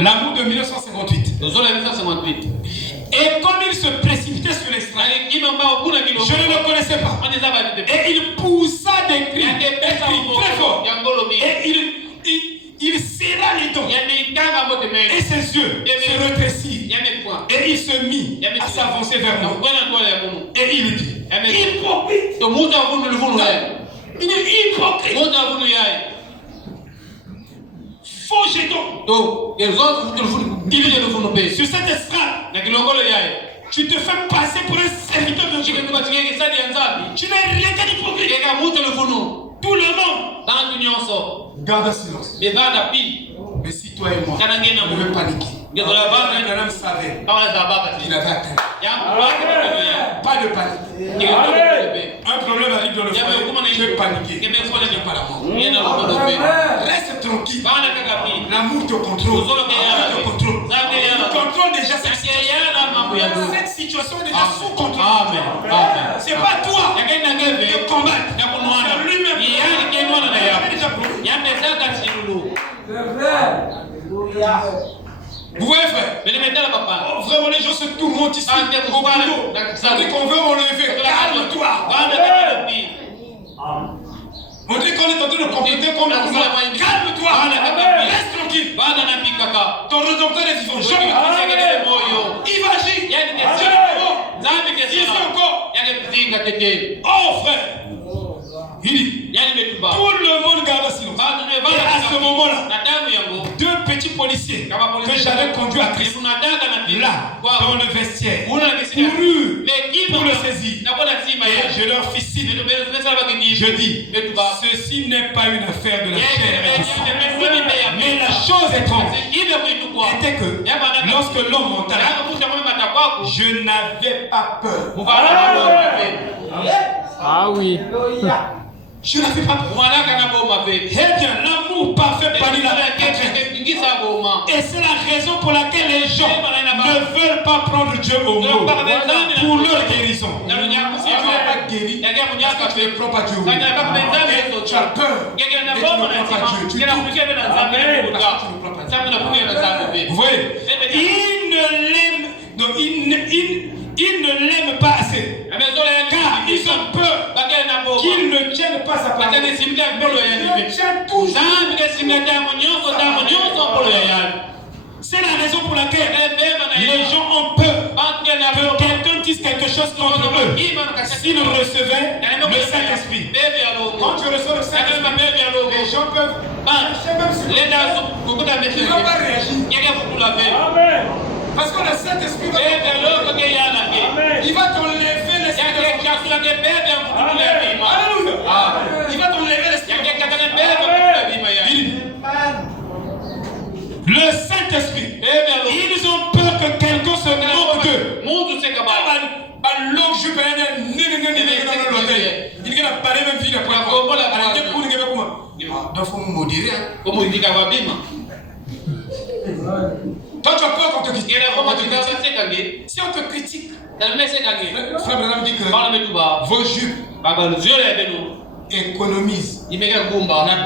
L'amour de 1958. Et comme il il se précipitait sur l'extrait. Je ne le connaissais pas. Et il poussa des cris très forts. Et il serra les dents. Et ses yeux se rétrécirent. Et il se mit à s'avancer vers nous. Et il dit, hypocrite. Il dit, hypocrite. Faux jeton. Sur cette estrade, tu te fais passer pour un serviteur de Dieu. Tu n'es rien qu'un hypocrite. Tout le monde garde silence. Mais si toi et moi, on ne veut paniquer. Un homme savait qu'il avait atteint. Pas de panique. Un problème arrive dans le foyer, tu veux paniquer. Pas la mort. Reste tranquille. L'amour te contrôle. Il contrôle déjà cette situation. Cette situation est déjà sous contrôle. C'est pas toi de combattre. C'est lui-même. Vous voyez, frère? Vraiment, les gens se tourmentent ici. On dit qu'on veut enlever. Calme-toi. On dit qu'on est en train de compléter comme le pouvoir. Calme-toi. Reste tranquille. Ton rédempteur est vivant. Il va agir. Il est encore. Oh, frère. Il dit, tout le monde garde silence. Et à ce moment-là, deux petits policiers que j'avais conduits à Christ, là, dans le vestiaire, coururent pour le saisir. Et je leur fis signe. Je dis, ceci n'est pas une affaire de la chair et du sang. Mais la chose étrange était que lorsque l'homme monta, je n'avais pas peur. Ah oui. Je n'avais pas peur. Eh bien, l'amour parfait bannit la crainte. Et c'est la raison pour laquelle les gens ne veulent pas prendre Dieu au mot pour leur guérison. Si tu n'es pas guéri, tu ne prends pas Dieu au mot. Et tu as peur, mais tu ne prends pas Dieu. Tu dis, vous voyez, ils ne l'aiment pas assez. Car ils ont peur qu'ils ne tiennent pas sa parole. Mais Dieu tient toujours. C'est la raison pour laquelle les gens ont peur que quelqu'un dise quelque chose contre eux. S'ils recevaient le Saint-Esprit. Quand tu reçois le Saint-Esprit, les gens peuvent marcher même sur le Ils ne vont pas réagir. Amen. Parce que le Saint-Esprit va il va t'enlever l'esprit de Alléluia. Il va t'enlever l'esprit. Le Saint-Esprit. Ils ont peur que quelqu'un se moque d'eux. Toi, tu as peur qu'on te critique. Si on te critique, Frère Branham dit que vos jupes économisent la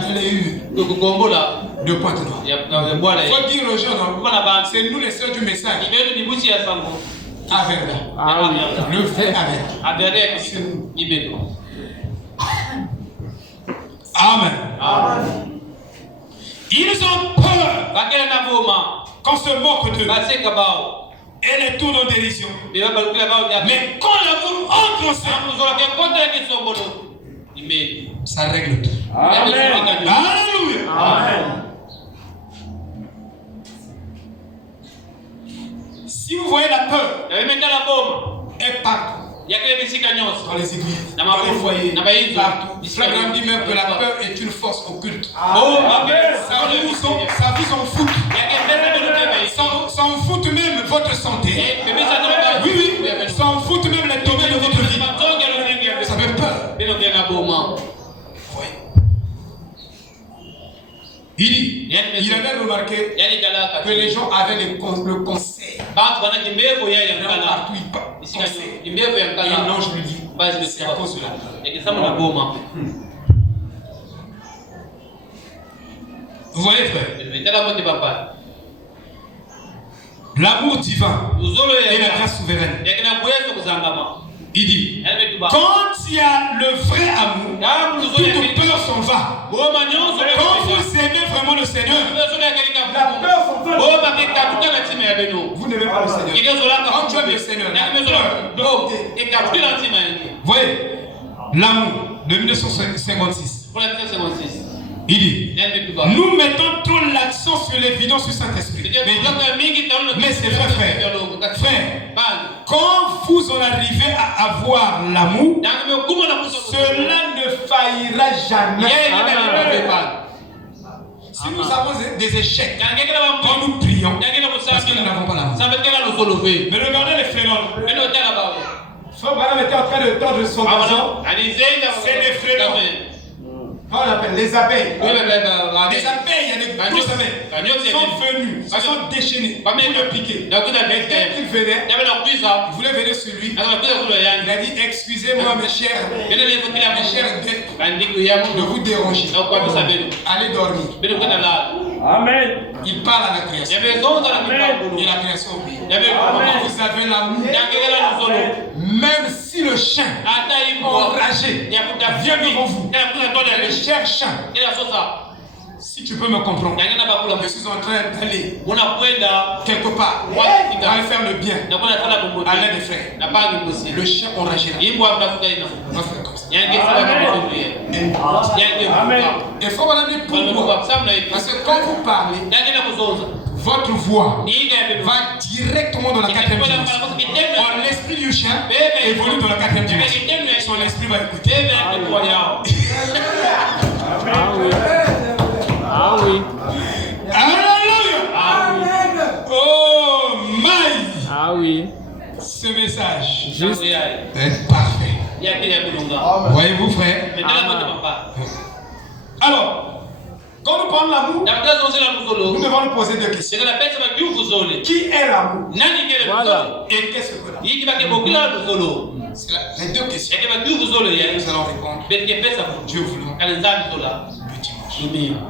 bléure de pointe noire. Il faut dire aux gens, c'est nous les sœurs du message. Averda. Le vrai Averda. C'est nous. Amen. Ils ont peur qu'on se moque d'eux et les tournent en dérision. Mais quand l'amour entre en scène, ça règle tout. Amen. Alléluia. Amen. Si vous voyez la peur, est partout. Dans les églises, dans les foyers, partout. Frère Branham dit même que la peur est une force occulte. Ça vous en fout. Ça en fout même votre santé. Oui, ça en fout même les domaines de votre vie. Ça fait peur. Il avait remarqué que les gens avaient le conseil. Partout ils pensent. Et l'ange lui dit, c'est à cause de la peur. Vous voyez, frère? l'amour divin et la grâce souveraine. Il dit, quand il y a le vrai amour, toute peur s'en va. Quand vous aimez vraiment le Seigneur, la peur s'en va. Vous n'aimez pas le Seigneur. Quand tu aimes le Seigneur, voyez, l'amour de 1956. Il dit, nous mettons trop l'accent sur l'évidence du Saint-Esprit. Mais c'est vrai, frère. Quand vous en arrivez à avoir l'amour, cela ne faillira jamais. Si nous avons des échecs, quand nous prions, parce que nous n'avons pas l'amour. Mais regardez les fréroles. Frère Branham était en train de tordre son argent. C'est les fréroles. Comment on appelle les abeilles? Les abeilles, il y a des grosses abeilles. Ils sont venus, ils sont déchaînés pour le piquer. Mais dès qu'ils venaient, ils voulaient venir sur lui. Il a dit, excusez-moi mes chers de vous déranger. Allez dormir. Amen. Il parle à la création. Et la création obéit. Vous avez l'amour. Même si le chien enragé vient devant vous, le cher chien, si tu peux me comprendre, je suis en train d'aller quelque part, on va faire le bien à l'un des frères. Le chien enragé là, on va faire comme ça. Et il faut me dire pourquoi. Parce que quand vous parlez, votre voix va directement dans la 4e dimension. L'esprit du chien évolue dans la 4e dimension. Son esprit va écouter. Ah oui. Alléluia. Oh my. Ah oui. Ce message Juste. est parfait. Voyez-vous, frère? Alors, quand nous parlons de l'amour, nous devons nous poser deux questions. Qui est l'amour? Voilà. Et qu'est-ce que l'amour? C'est les deux questions. Nous allons répondre. Dieu voulant. Le dimanche.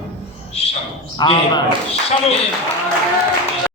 Shalom. Amen. Shalom.